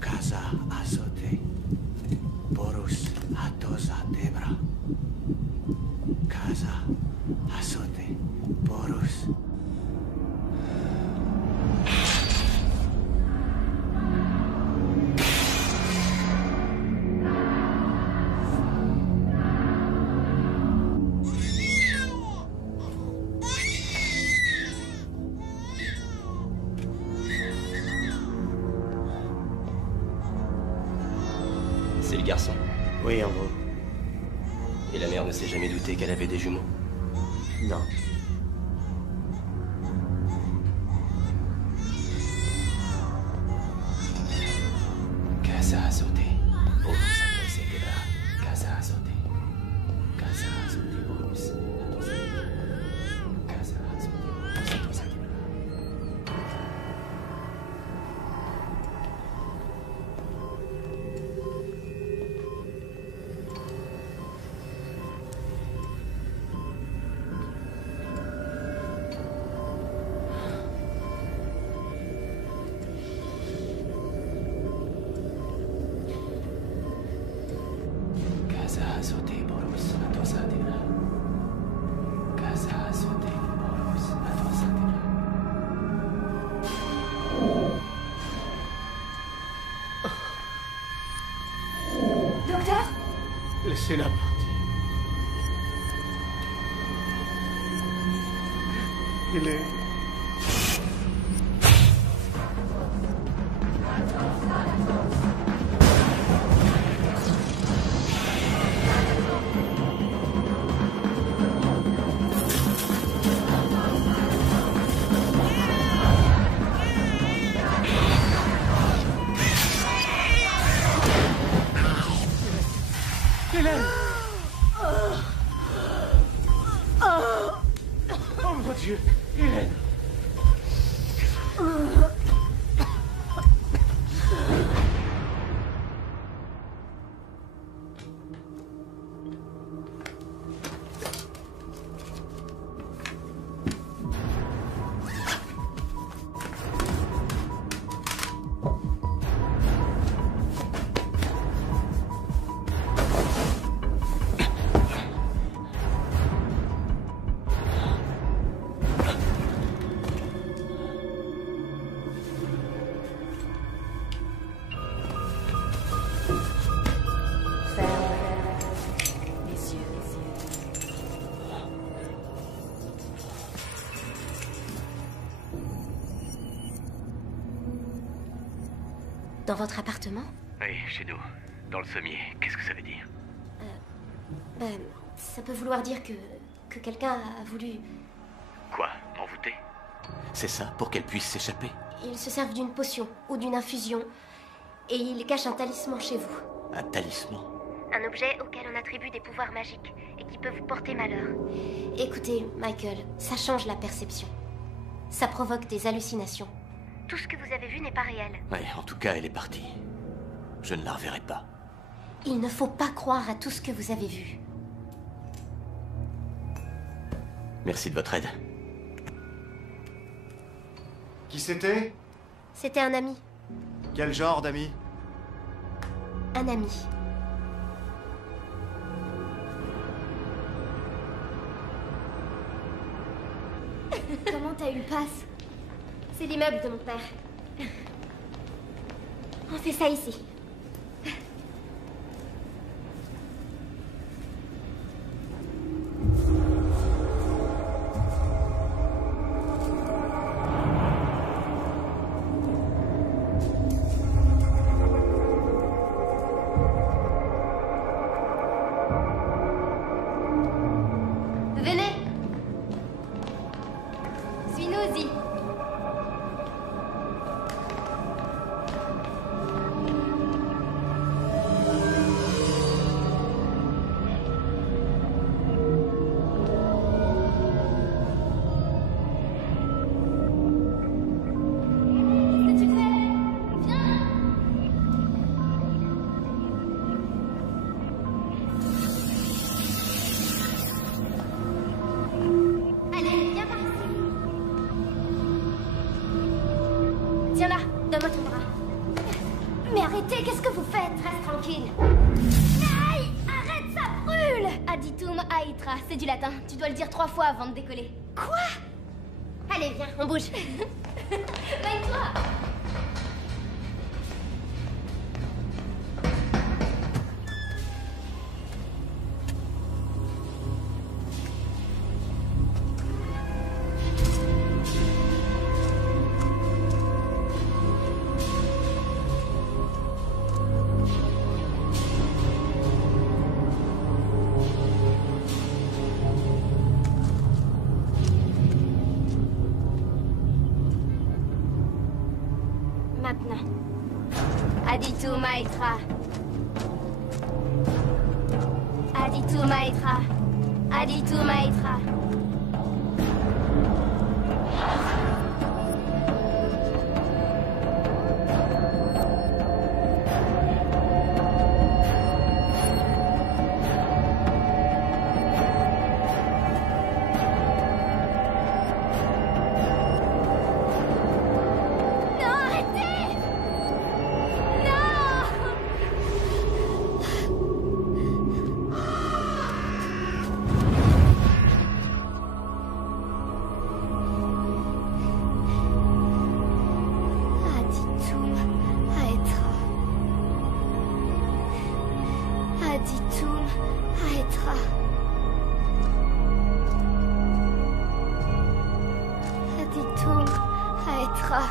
Casa azote, porus atosa, debra. Casa azote, porus. C'est le garçon. Oui, en gros. Et la mère ne s'est jamais doutée qu'elle avait des jumeaux? Non. Casa azote, porus atosa debra. Casa azote. Casa azote, porus atosa debra. Casa azote, porus atosa debra. Casa azote, porus atosa debra. Casa azote, porus atosa debra. Docteur? Laissez-la partir. Hélène. Hélène! Oh mon Dieu! Hélène! Dans votre appartement? Oui, chez nous. Dans le sommier. Qu'est-ce que ça veut dire? Ben, ça peut vouloir dire que quelqu'un a voulu... Quoi? M'envoûter? C'est ça, pour qu'elle puisse s'échapper? Ils se servent d'une potion ou d'une infusion et ils cachent un talisman chez vous. Un talisman? Un objet auquel on attribue des pouvoirs magiques et qui peut vous porter malheur. Écoutez, Michael, ça change la perception. Ça provoque des hallucinations. Tout ce que vous avez vu n'est pas réel. Ouais, en tout cas, elle est partie. Je ne la reverrai pas. Il ne faut pas croire à tout ce que vous avez vu. Merci de votre aide. Qui c'était? C'était un ami. Quel genre d'ami? Un ami. Comment t'as eu le pass? C'est l'immeuble de mon père. On fait ça ici. Venez. Suis-nous-y. Mais arrêtez, qu'est-ce que vous faites? Reste tranquille. Aïe! Arrête, ça brûle! Aditum aitra, c'est du latin. Tu dois le dire 3 fois avant de décoller. Quoi? Allez, viens, on bouge. Maille-toi. Maintenant. Aditum aitra. Aditum aitra. Aditum aitra. Aditum aetra. Aditum aetra.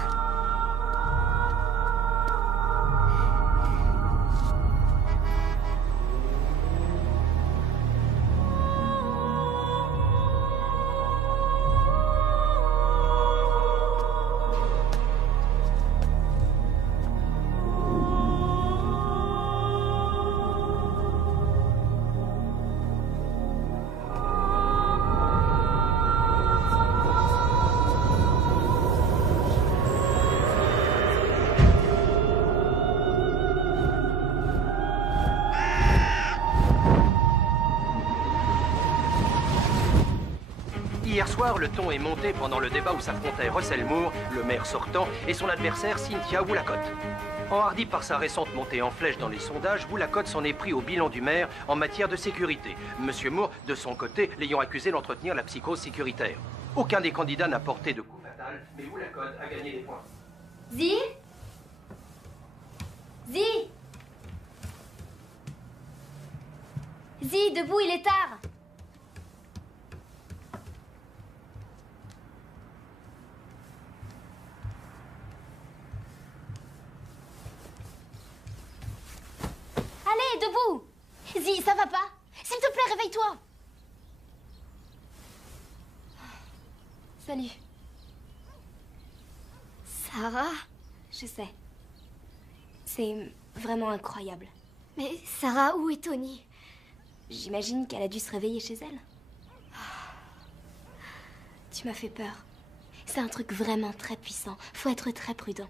Hier soir, le ton est monté pendant le débat où s'affrontaient Russell Moore, le maire sortant, et son adversaire Cynthia Woolacott. Enhardi par sa récente montée en flèche dans les sondages, Woolacott s'en est pris au bilan du maire en matière de sécurité. Monsieur Moore, de son côté, l'ayant accusé d'entretenir la psychose sécuritaire. Aucun des candidats n'a porté de coup fatal, mais Woolacott a gagné des points. Zi? Zi? Zi, debout, il est tard. Allez, debout! Zi, ça va pas? S'il te plaît, réveille-toi! Salut. Sarah? Je sais. C'est vraiment incroyable. Mais Sarah, où est Tony? J'imagine qu'elle a dû se réveiller chez elle. Tu m'as fait peur. C'est un truc vraiment très puissant. Faut être très prudent.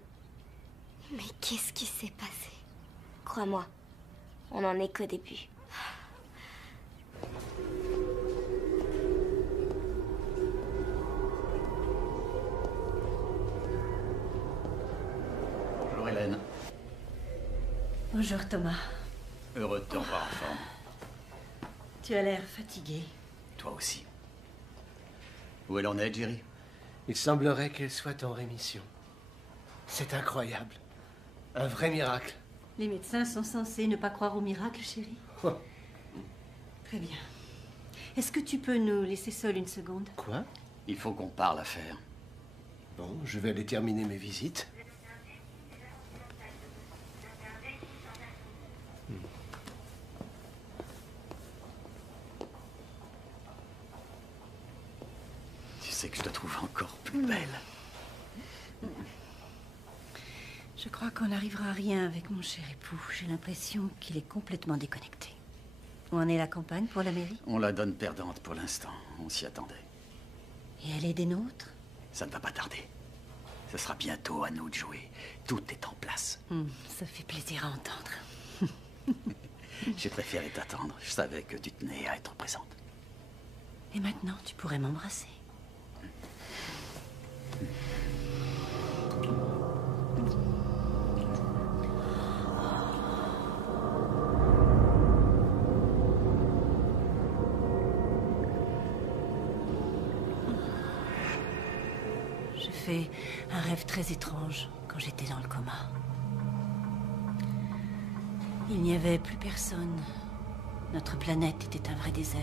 Mais qu'est-ce qui s'est passé? Crois-moi, on n'en est qu'au début. Bonjour Hélène. Bonjour Thomas. Heureux de te revoir en forme. Tu as l'air fatigué. Toi aussi. Où elle en est, Jerry? Il semblerait qu'elle soit en rémission. C'est incroyable. Un vrai miracle. Les médecins sont censés ne pas croire au miracle, chérie. Oh. Très bien. Est-ce que tu peux nous laisser seuls une seconde? Quoi? Il faut qu'on parle affaire. Bon, je vais aller terminer mes visites. Tu sais que je te trouve encore plus belle. Je crois qu'on n'arrivera à rien avec mon cher époux. J'ai l'impression qu'il est complètement déconnecté. Où en est la campagne pour la mairie? On la donne perdante pour l'instant. On s'y attendait. Et elle est des nôtres? Ça ne va pas tarder. Ce sera bientôt à nous de jouer. Tout est en place. Ça fait plaisir à entendre. J'ai préféré t'attendre. Je savais que tu tenais à être présente. Et maintenant, tu pourrais m'embrasser. fait un rêve très étrange quand j'étais dans le coma. Il n'y avait plus personne. Notre planète était un vrai désert.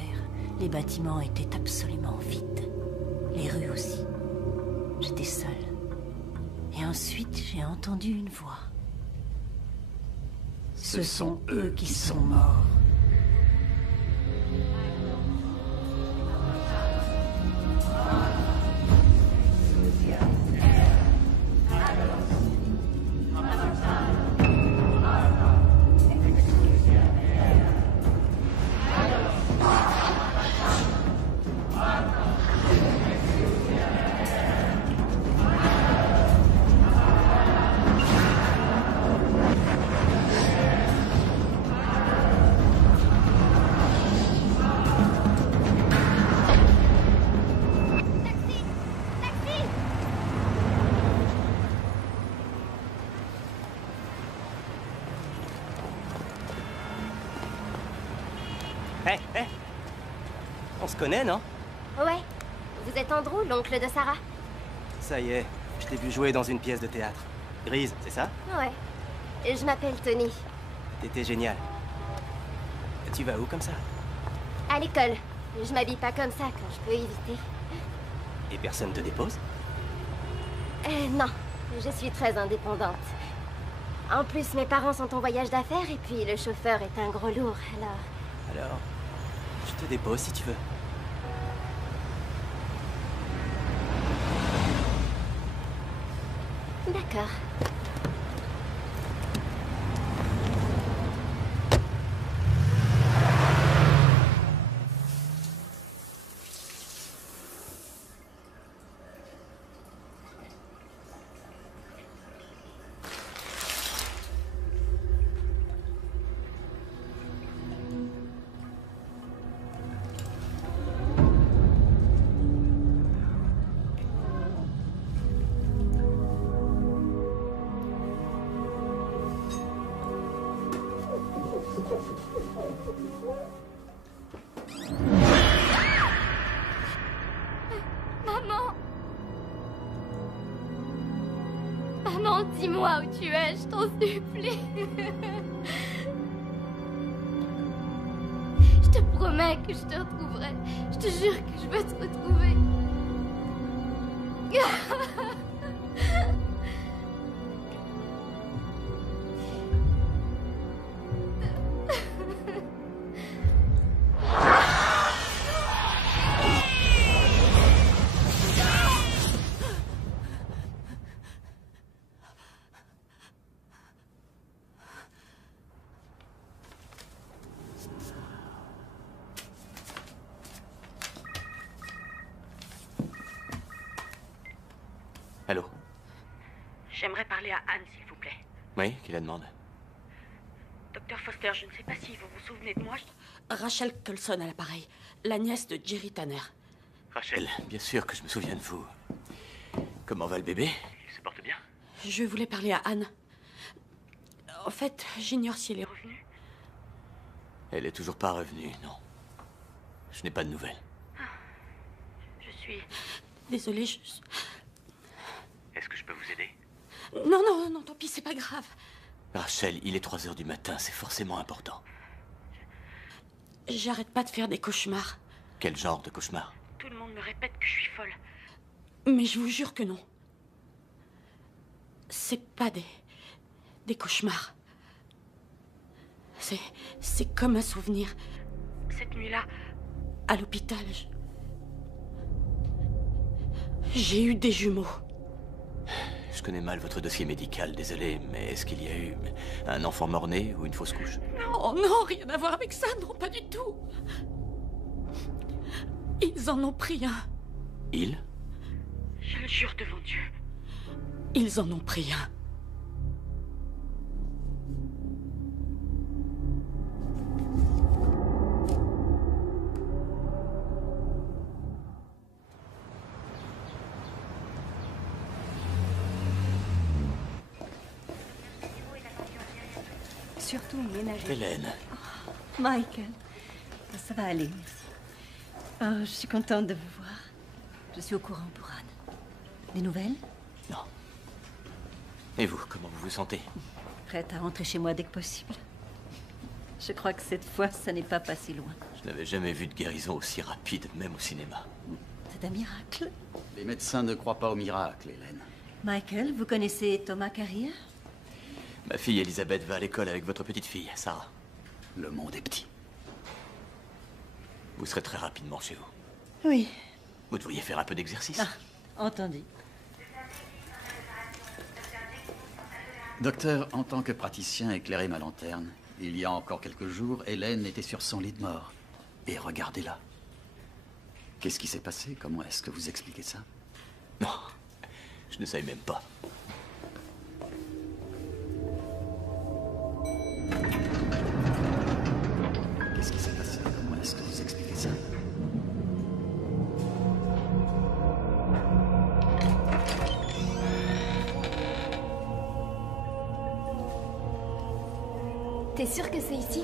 Les bâtiments étaient absolument vides. Les rues aussi. J'étais seule. Et ensuite, j'ai entendu une voix. Ce sont eux qui sont morts. On se connaît, non? Ouais. Vous êtes Andrew, l'oncle de Sarah? Ça y est, je t'ai vu jouer dans une pièce de théâtre. Grise, c'est ça? Ouais. Je m'appelle Tony. T'étais génial. Tu vas où comme ça? À l'école. Je m'habille pas comme ça quand je peux éviter. Et personne te dépose? Non. Je suis très indépendante. En plus, mes parents sont en voyage d'affaires et puis le chauffeur est un gros lourd, alors... Alors, je te dépose si tu veux. D'accord. Maman! Maman, dis-moi où tu es, je t'en supplie. Je te promets que je te retrouverai. Je te jure que je vais te retrouver. Allô? J'aimerais parler à Anne, s'il vous plaît. Oui, qui la demande? Docteur Foster, je ne sais pas si vous vous souvenez de moi. Rachel Colson à l'appareil, la nièce de Jerry Tanner. Rachel, bien sûr que je me souviens de vous. Comment va le bébé? Il se porte bien? Je voulais parler à Anne. En fait, j'ignore si elle est revenue. Elle est toujours pas revenue, non. Je n'ai pas de nouvelles. Je suis... désolée, Est-ce que je peux vous aider? Non, non, non, tant pis, c'est pas grave. Rachel, il est 3 heures du matin, c'est forcément important. J'arrête pas de faire des cauchemars. Quel genre de cauchemar? Tout le monde me répète que je suis folle. Mais je vous jure que non. C'est pas des cauchemars. C'est comme un souvenir. Cette nuit-là, à l'hôpital, j'ai eu des jumeaux. Je connais mal votre dossier médical, désolé, mais est-ce qu'il y a eu un enfant mort-né ou une fausse couche? Non, non, rien à voir avec ça, non, pas du tout. Ils en ont pris un. Ils? Je le jure devant Dieu. Ils en ont pris un. Surtout ménager. Hélène. Oh, Michael, ça va aller, merci. Oh, je suis contente de vous voir. Je suis au courant pour Anne. Des nouvelles? Non. Et vous, comment vous vous sentez? Prête à rentrer chez moi dès que possible. Je crois que cette fois, ça n'est pas passé loin. Je n'avais jamais vu de guérison aussi rapide, même au cinéma. C'est un miracle. Les médecins ne croient pas au miracle, Hélène. Michael, vous connaissez Thomas Carrier? Ma fille Elisabeth va à l'école avec votre petite fille, Sarah. Le monde est petit. Vous serez très rapidement chez vous. Oui. Vous devriez faire un peu d'exercice. Ah, entendu. Docteur, en tant que praticien, éclairez ma lanterne. Il y a encore quelques jours, Hélène était sur son lit de mort. Et regardez-la. Qu'est-ce qui s'est passé? Comment est-ce que vous expliquez ça? Non, je ne savais même pas. Qu'est-ce qui s'est passé? Comment est-ce que vous expliquez ça? T'es sûr que c'est ici?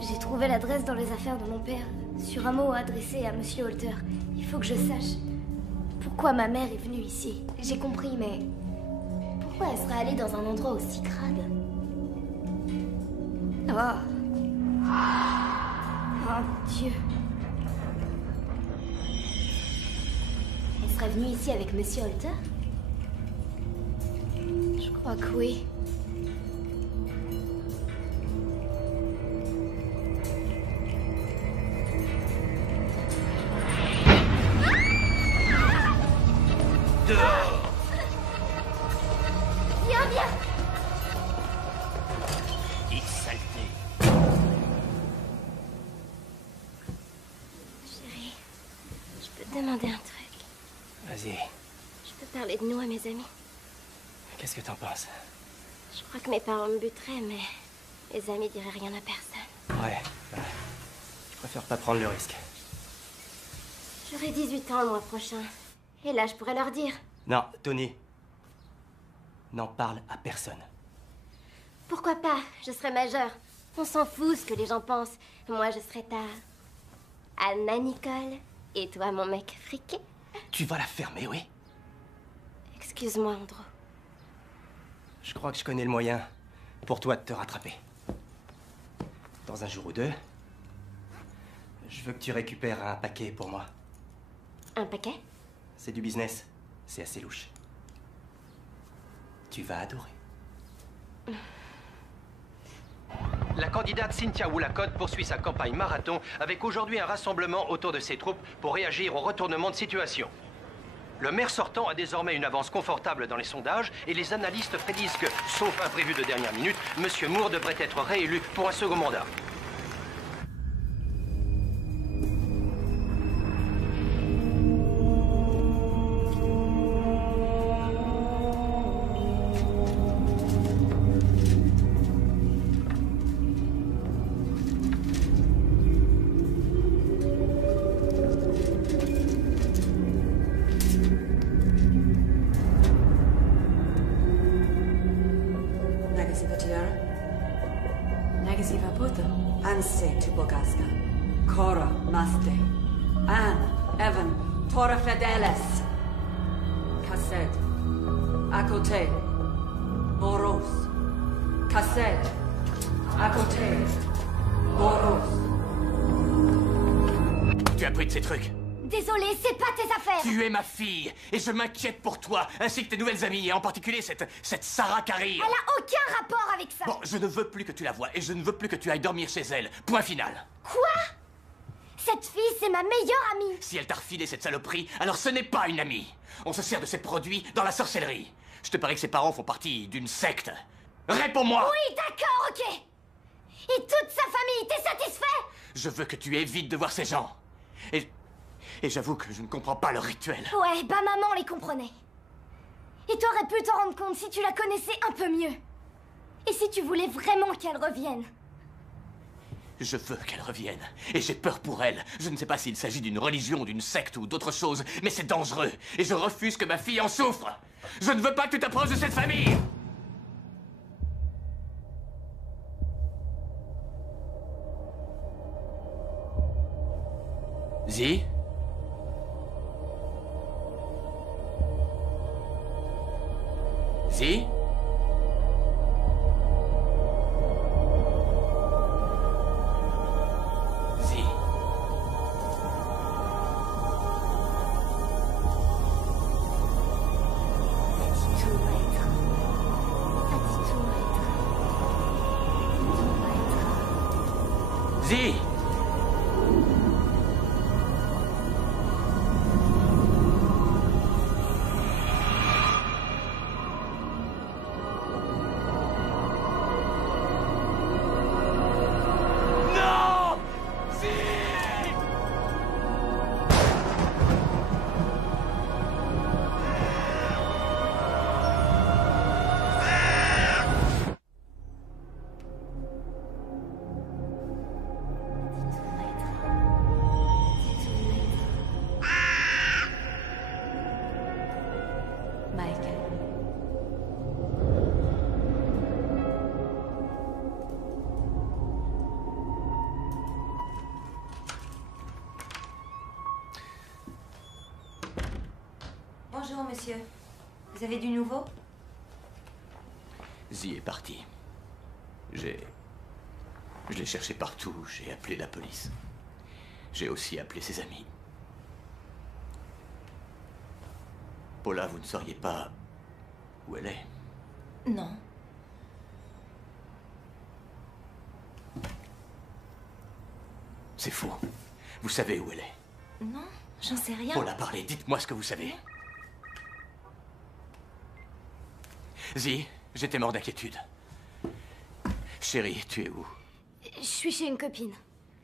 J'ai trouvé l'adresse dans les affaires de mon père, sur un mot adressé à Monsieur Holter. Il faut que je sache pourquoi ma mère est venue ici. J'ai compris, mais pourquoi elle serait allée dans un endroit aussi crade? Oh. Oh Dieu. Elle serait venue ici avec Monsieur Holter? Je crois que oui. Dehors! Viens, viens! Petite saleté. Chérie, je peux te demander un truc. Vas-y, Je peux parler de nous à mes amis. qu'est-ce que t'en penses? Je crois que mes parents me buteraient, mais mes amis diraient rien à personne. Ouais, bah, je préfère pas prendre le risque. J'aurai 18 ans le mois prochain. Et là, je pourrais leur dire. Non, Tony. N'en parle à personne. Pourquoi pas? Je serai majeure. On s'en fout ce que les gens pensent. Moi, je serai ta Anna Nicole. Et toi, mon mec friqué. Tu vas la fermer, oui? Excuse-moi, Andro. Je crois que je connais le moyen pour toi de te rattraper. Dans un jour ou deux, je veux que tu récupères un paquet pour moi. Un paquet? C'est du business. C'est assez louche. Tu vas adorer. La candidate Cynthia Woolacott poursuit sa campagne marathon avec aujourd'hui un rassemblement autour de ses troupes pour réagir au retournement de situation. Le maire sortant a désormais une avance confortable dans les sondages et les analystes prédisent que, sauf imprévu de dernière minute, M. Moore devrait être réélu pour un second mandat. Tu as pris de ces trucs. Désolé, c'est pas tes affaires. Tu es ma fille, et je m'inquiète pour toi, ainsi que tes nouvelles amies, et en particulier cette Sarah Carrier. Elle a aucun rapport avec ça. Bon, je ne veux plus que tu la vois, et je ne veux plus que tu ailles dormir chez elle. Point final. Quoi? Cette fille, c'est ma meilleure amie. Si elle t'a refilé cette saloperie, alors ce n'est pas une amie. On se sert de ces produits dans la sorcellerie. Je te parie que ses parents font partie d'une secte. Réponds-moi! Oui, d'accord, ok. Et toute sa famille, t'es satisfait? Je veux que tu évites de voir ces gens. Et j'avoue que je ne comprends pas leur rituel. Ouais, bah maman les comprenait. Et t'aurais pu t'en rendre compte si tu la connaissais un peu mieux. Et si tu voulais vraiment qu'elle revienne. Je veux qu'elle revienne. Et j'ai peur pour elle. Je ne sais pas s'il s'agit d'une religion, d'une secte ou d'autre chose, mais c'est dangereux. Et je refuse que ma fille en souffre. Je ne veux pas que tu t'approches de cette famille. Zi? Zi! Bonjour, monsieur. Vous avez du nouveau? Zi est parti. Je l'ai cherché partout, j'ai appelé la police. J'ai aussi appelé ses amis. Paula, vous ne sauriez pas où elle est? Non. C'est faux. Vous savez où elle est? Non, j'en sais rien. Paula, parlez, dites-moi ce que vous savez. Zi, j'étais mort d'inquiétude. Chérie, tu es où? Je suis chez une copine.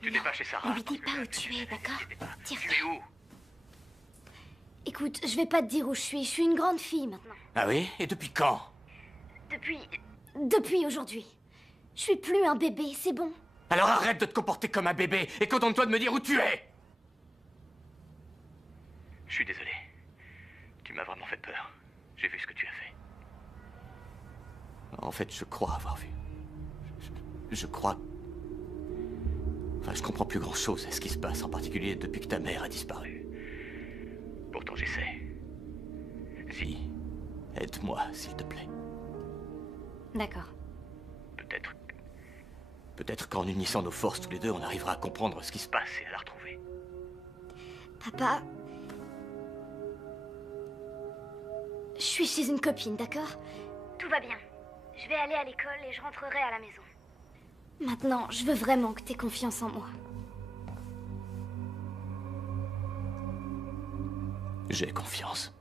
Tu n'es pas chez Sarah. Ne lui dis pas où tu es, d'accord? Tu es où? Écoute, je vais pas te dire où je suis une grande fille maintenant. Ah oui? Et depuis quand? Depuis aujourd'hui. Je suis plus un bébé, c'est bon. Alors arrête de te comporter comme un bébé et contente-toi de me dire où tu es! Je suis désolé. Tu m'as vraiment fait peur. J'ai vu ce que tu as fait. En fait, je crois avoir vu. Je crois... Enfin, je comprends plus grand-chose à ce qui se passe, en particulier depuis que ta mère a disparu. Pourtant, j'essaie. Zi, aide-moi, s'il te plaît. D'accord. Peut-être qu'en unissant nos forces tous les deux, on arrivera à comprendre ce qui se passe et à la retrouver. Papa... Je suis chez une copine, d'accord? Tout va bien. Je vais aller à l'école et je rentrerai à la maison. Maintenant, je veux vraiment que tu aies confiance en moi. J'ai confiance.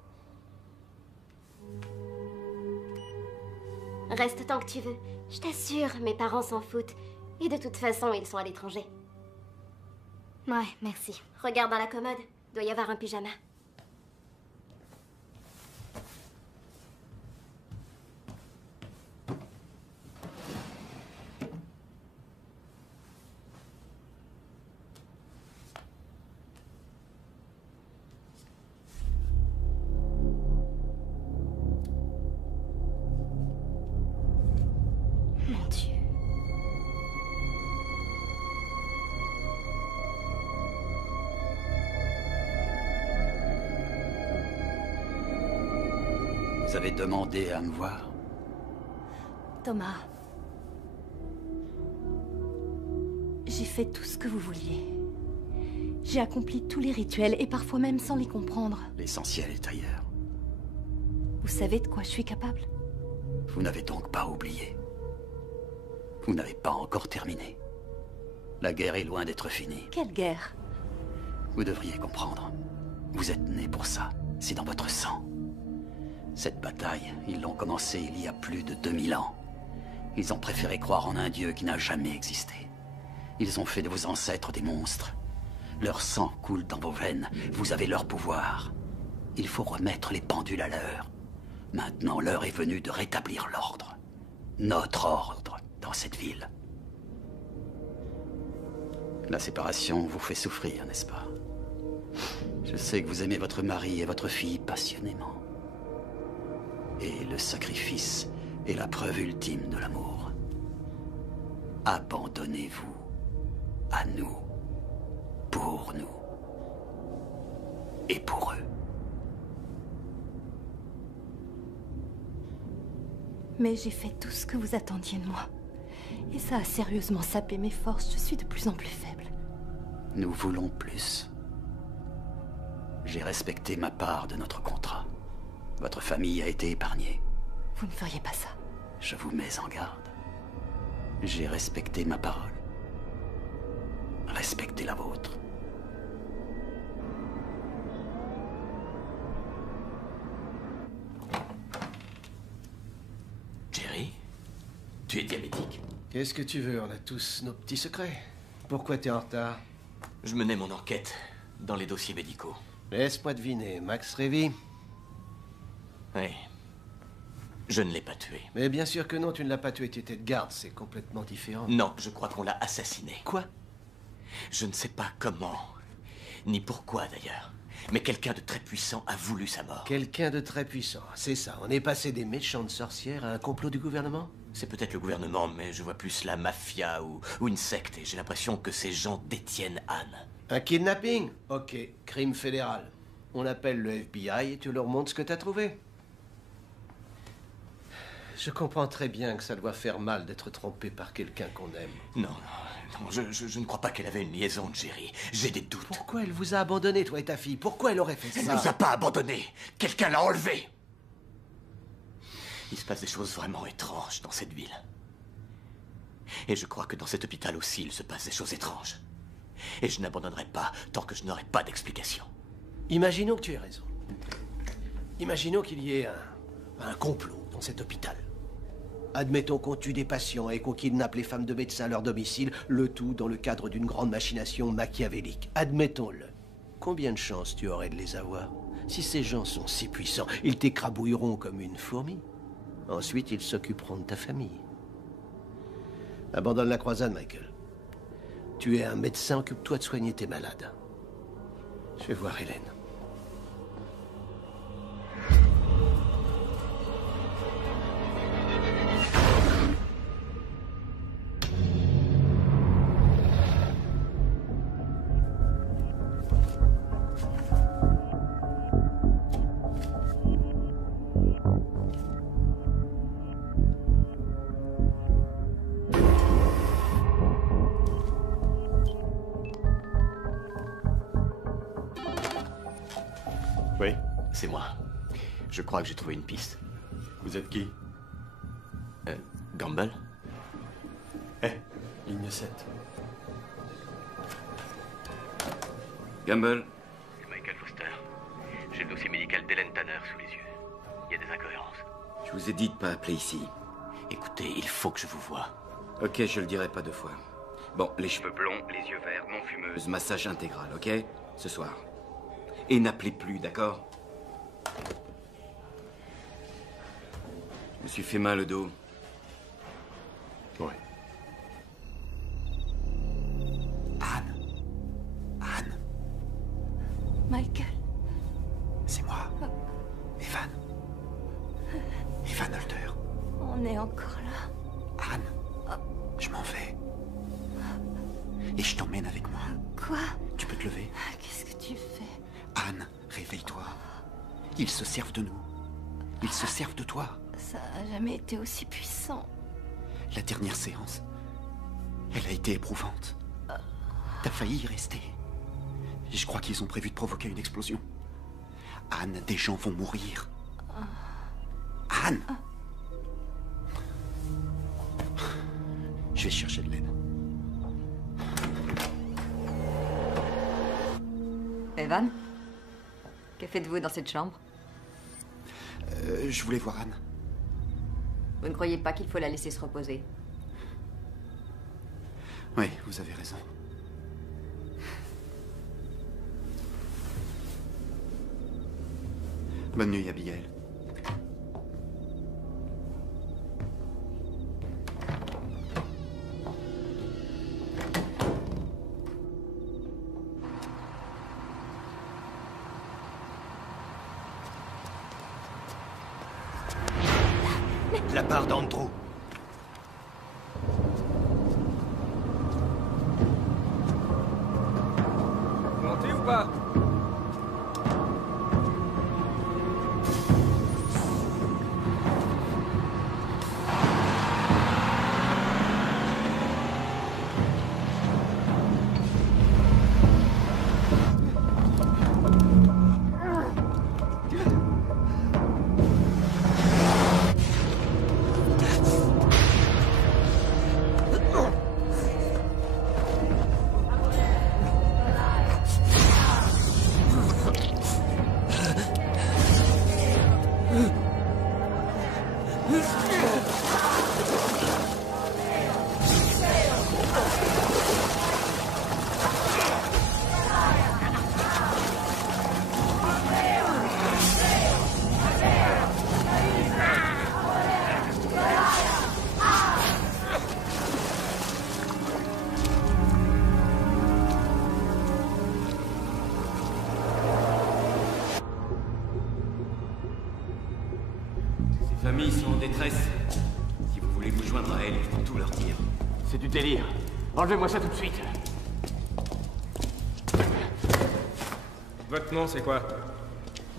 Reste tant que tu veux. Je t'assure, mes parents s'en foutent. Et de toute façon, ils sont à l'étranger. Ouais, merci. Regarde dans la commode. Doit y avoir un pyjama. Mon Dieu. Vous avez demandé à me voir? Thomas. J'ai fait tout ce que vous vouliez. J'ai accompli tous les rituels et parfois même sans les comprendre. L'essentiel est ailleurs. Vous savez de quoi je suis capable? Vous n'avez donc pas oublié. Vous n'avez pas encore terminé. La guerre est loin d'être finie. Quelle guerre? Vous devriez comprendre. Vous êtes né pour ça. C'est dans votre sang. Cette bataille, ils l'ont commencée il y a plus de 2000 ans. Ils ont préféré croire en un dieu qui n'a jamais existé. Ils ont fait de vos ancêtres des monstres. Leur sang coule dans vos veines. Vous avez leur pouvoir. Il faut remettre les pendules à l'heure. Maintenant, l'heure est venue de rétablir l'ordre. Notre ordre dans cette ville. La séparation vous fait souffrir, n'est-ce pas? Je sais que vous aimez votre mari et votre fille passionnément. Et le sacrifice est la preuve ultime de l'amour. Abandonnez-vous à nous, pour nous et pour eux. Mais j'ai fait tout ce que vous attendiez de moi. Et ça a sérieusement sapé mes forces. Je suis de plus en plus faible. Nous voulons plus. J'ai respecté ma part de notre contrat. Votre famille a été épargnée. Vous ne feriez pas ça. Je vous mets en garde. J'ai respecté ma parole. respecter la vôtre. Jerry, tu es diabétique? Qu'est-ce que tu veux? On a tous nos petits secrets. Pourquoi t'es en retard? Je menais mon enquête dans les dossiers médicaux. Laisse-moi deviner, Max Révy? Oui. Je ne l'ai pas tué. Mais bien sûr que non, tu ne l'as pas tué, tu étais de garde, c'est complètement différent. Non, je crois qu'on l'a assassiné. Quoi? Je ne sais pas comment, ni pourquoi d'ailleurs. Mais quelqu'un de très puissant a voulu sa mort. Quelqu'un de très puissant, c'est ça. On est passé des méchantes sorcières à un complot du gouvernement? C'est peut-être le gouvernement, mais je vois plus la mafia ou une secte. Et j'ai l'impression que ces gens détiennent Anne. Un kidnapping? Ok, crime fédéral. On appelle le FBI et tu leur montres ce que t'as trouvé. Je comprends très bien que ça doit faire mal d'être trompé par quelqu'un qu'on aime. Non, je ne crois pas qu'elle avait une liaison, Jerry. J'ai des doutes. Pourquoi elle vous a abandonné, toi et ta fille? Pourquoi elle aurait fait ça? Elle ne nous a pas abandonnés. Quelqu'un l'a enlevée. Il se passe des choses vraiment étranges dans cette ville. Et je crois que dans cet hôpital aussi, il se passe des choses étranges. Et je n'abandonnerai pas tant que je n'aurai pas d'explication. Imaginons que tu aies raison. Imaginons qu'il y ait un complot dans cet hôpital. Admettons qu'on tue des patients et qu'on kidnappe les femmes de médecins à leur domicile, le tout dans le cadre d'une grande machination machiavélique. Admettons-le. Combien de chances tu aurais de les avoir? Si ces gens sont si puissants, ils t'écrabouilleront comme une fourmi. Ensuite, ils s'occuperont de ta famille. Abandonne la croisade, Michael. Tu es un médecin, occupe-toi de soigner tes malades. Je vais voir Hélène. Oui? C'est moi. Je crois que j'ai trouvé une piste. Vous êtes qui? Gamble? Ligne 7. Gamble? C'est Michael Foster. J'ai le dossier médical d'Hélène Tanner sous les yeux. Il y a des incohérences. Je vous ai dit de pas appeler ici. Écoutez, il faut que je vous voie. Ok, je le dirai pas 2 fois. Bon, les cheveux blonds, les yeux verts, non fumeuse, massage intégral, ok? Ce soir. Et n'appelez plus, d'accord? Je me suis fait mal au dos. Ouais. Anne, Michael. c'est moi. Evan. Evan Holder. On est encore là. Anne, je m'en vais. Et je t'emmène avec moi. Quoi? Tu peux te lever? Qu'est-ce que tu fais? Anne, réveille-toi. Ils se servent de nous. Ils se servent de toi. Ça n'a jamais été aussi puissant. La dernière séance, elle a été éprouvante. T'as failli y rester. Je crois qu'ils ont prévu de provoquer une explosion. Anne, des gens vont mourir. Anne! Je vais chercher de l'aide. Evan? Que faites-vous dans cette chambre? Je voulais voir Anne. Vous ne croyez pas qu'il faut la laisser se reposer? Oui, vous avez raison. Bonne nuit, Abigail. La part d'Andrew. Montez ou pas? vais vous joindre à elle et tout leur dire. C'est du délire. Enlevez-moi ça tout de suite. Votre nom, c'est quoi?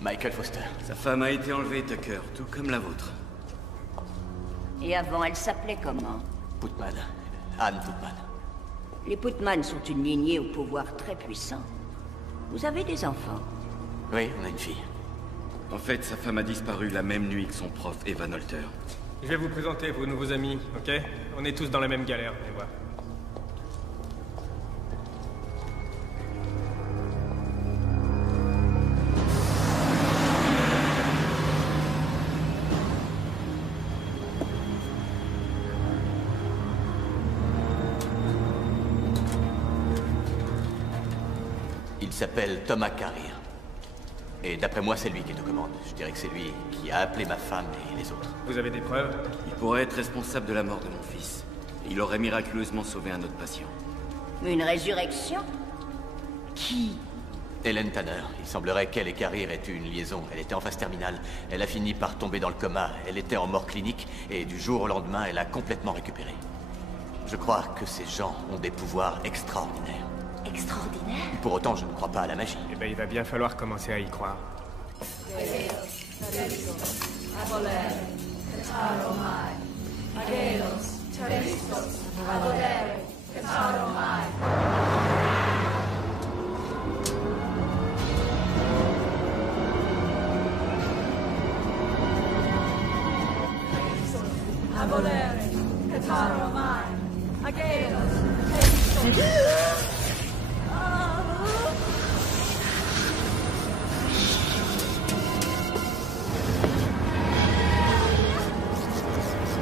Michael Foster. Sa femme a été enlevée, Tucker, tout comme la vôtre. Et avant, elle s'appelait comment? Putman. Anne Putman. Les Putman sont une lignée au pouvoir très puissant. Vous avez des enfants? Oui, on a une fille. En fait, sa femme a disparu la même nuit que son prof, Evan Holter. Je vais vous présenter vos nouveaux amis, ok? On est tous dans la même galère, venez voir. Il s'appelle Thomas Carrier. Et d'après moi, c'est lui qui est aux commandes. Je dirais que c'est lui qui a appelé ma femme et les autres. Vous avez des preuves? Il pourrait être responsable de la mort de mon fils. Et il aurait miraculeusement sauvé un autre patient. Une résurrection? Qui? Hélène Tanner. Il semblerait qu'elle et Carrier aient eu une liaison. Elle était en phase terminale. Elle a fini par tomber dans le coma. Elle était en mort clinique. Et du jour au lendemain, elle a complètement récupéré. Je crois que ces gens ont des pouvoirs extraordinaires. Extraordinaire? Pour autant, je ne crois pas à la magie. Eh ben, il va bien falloir commencer à y croire.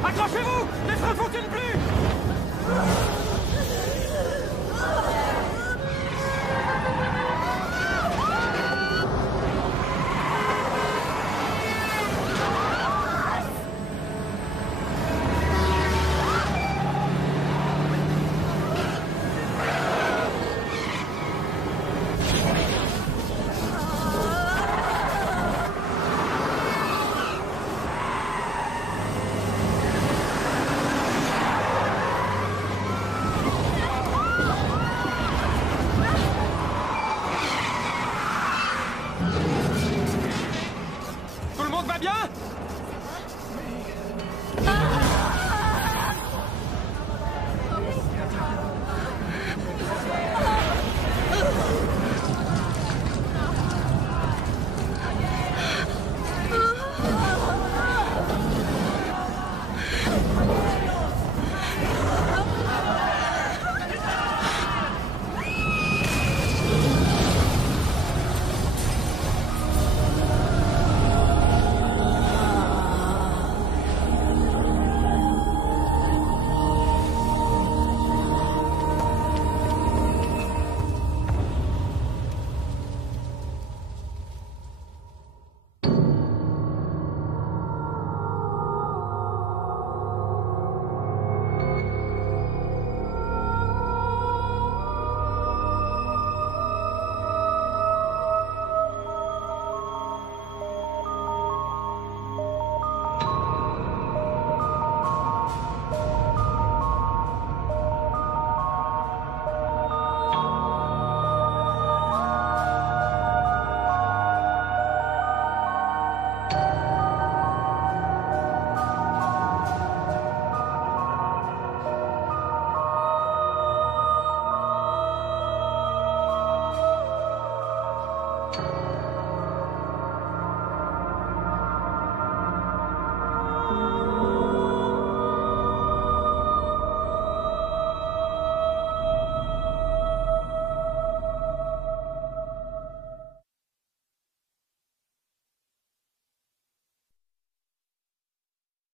Accrochez-vous! Les freins fonctionnent plus!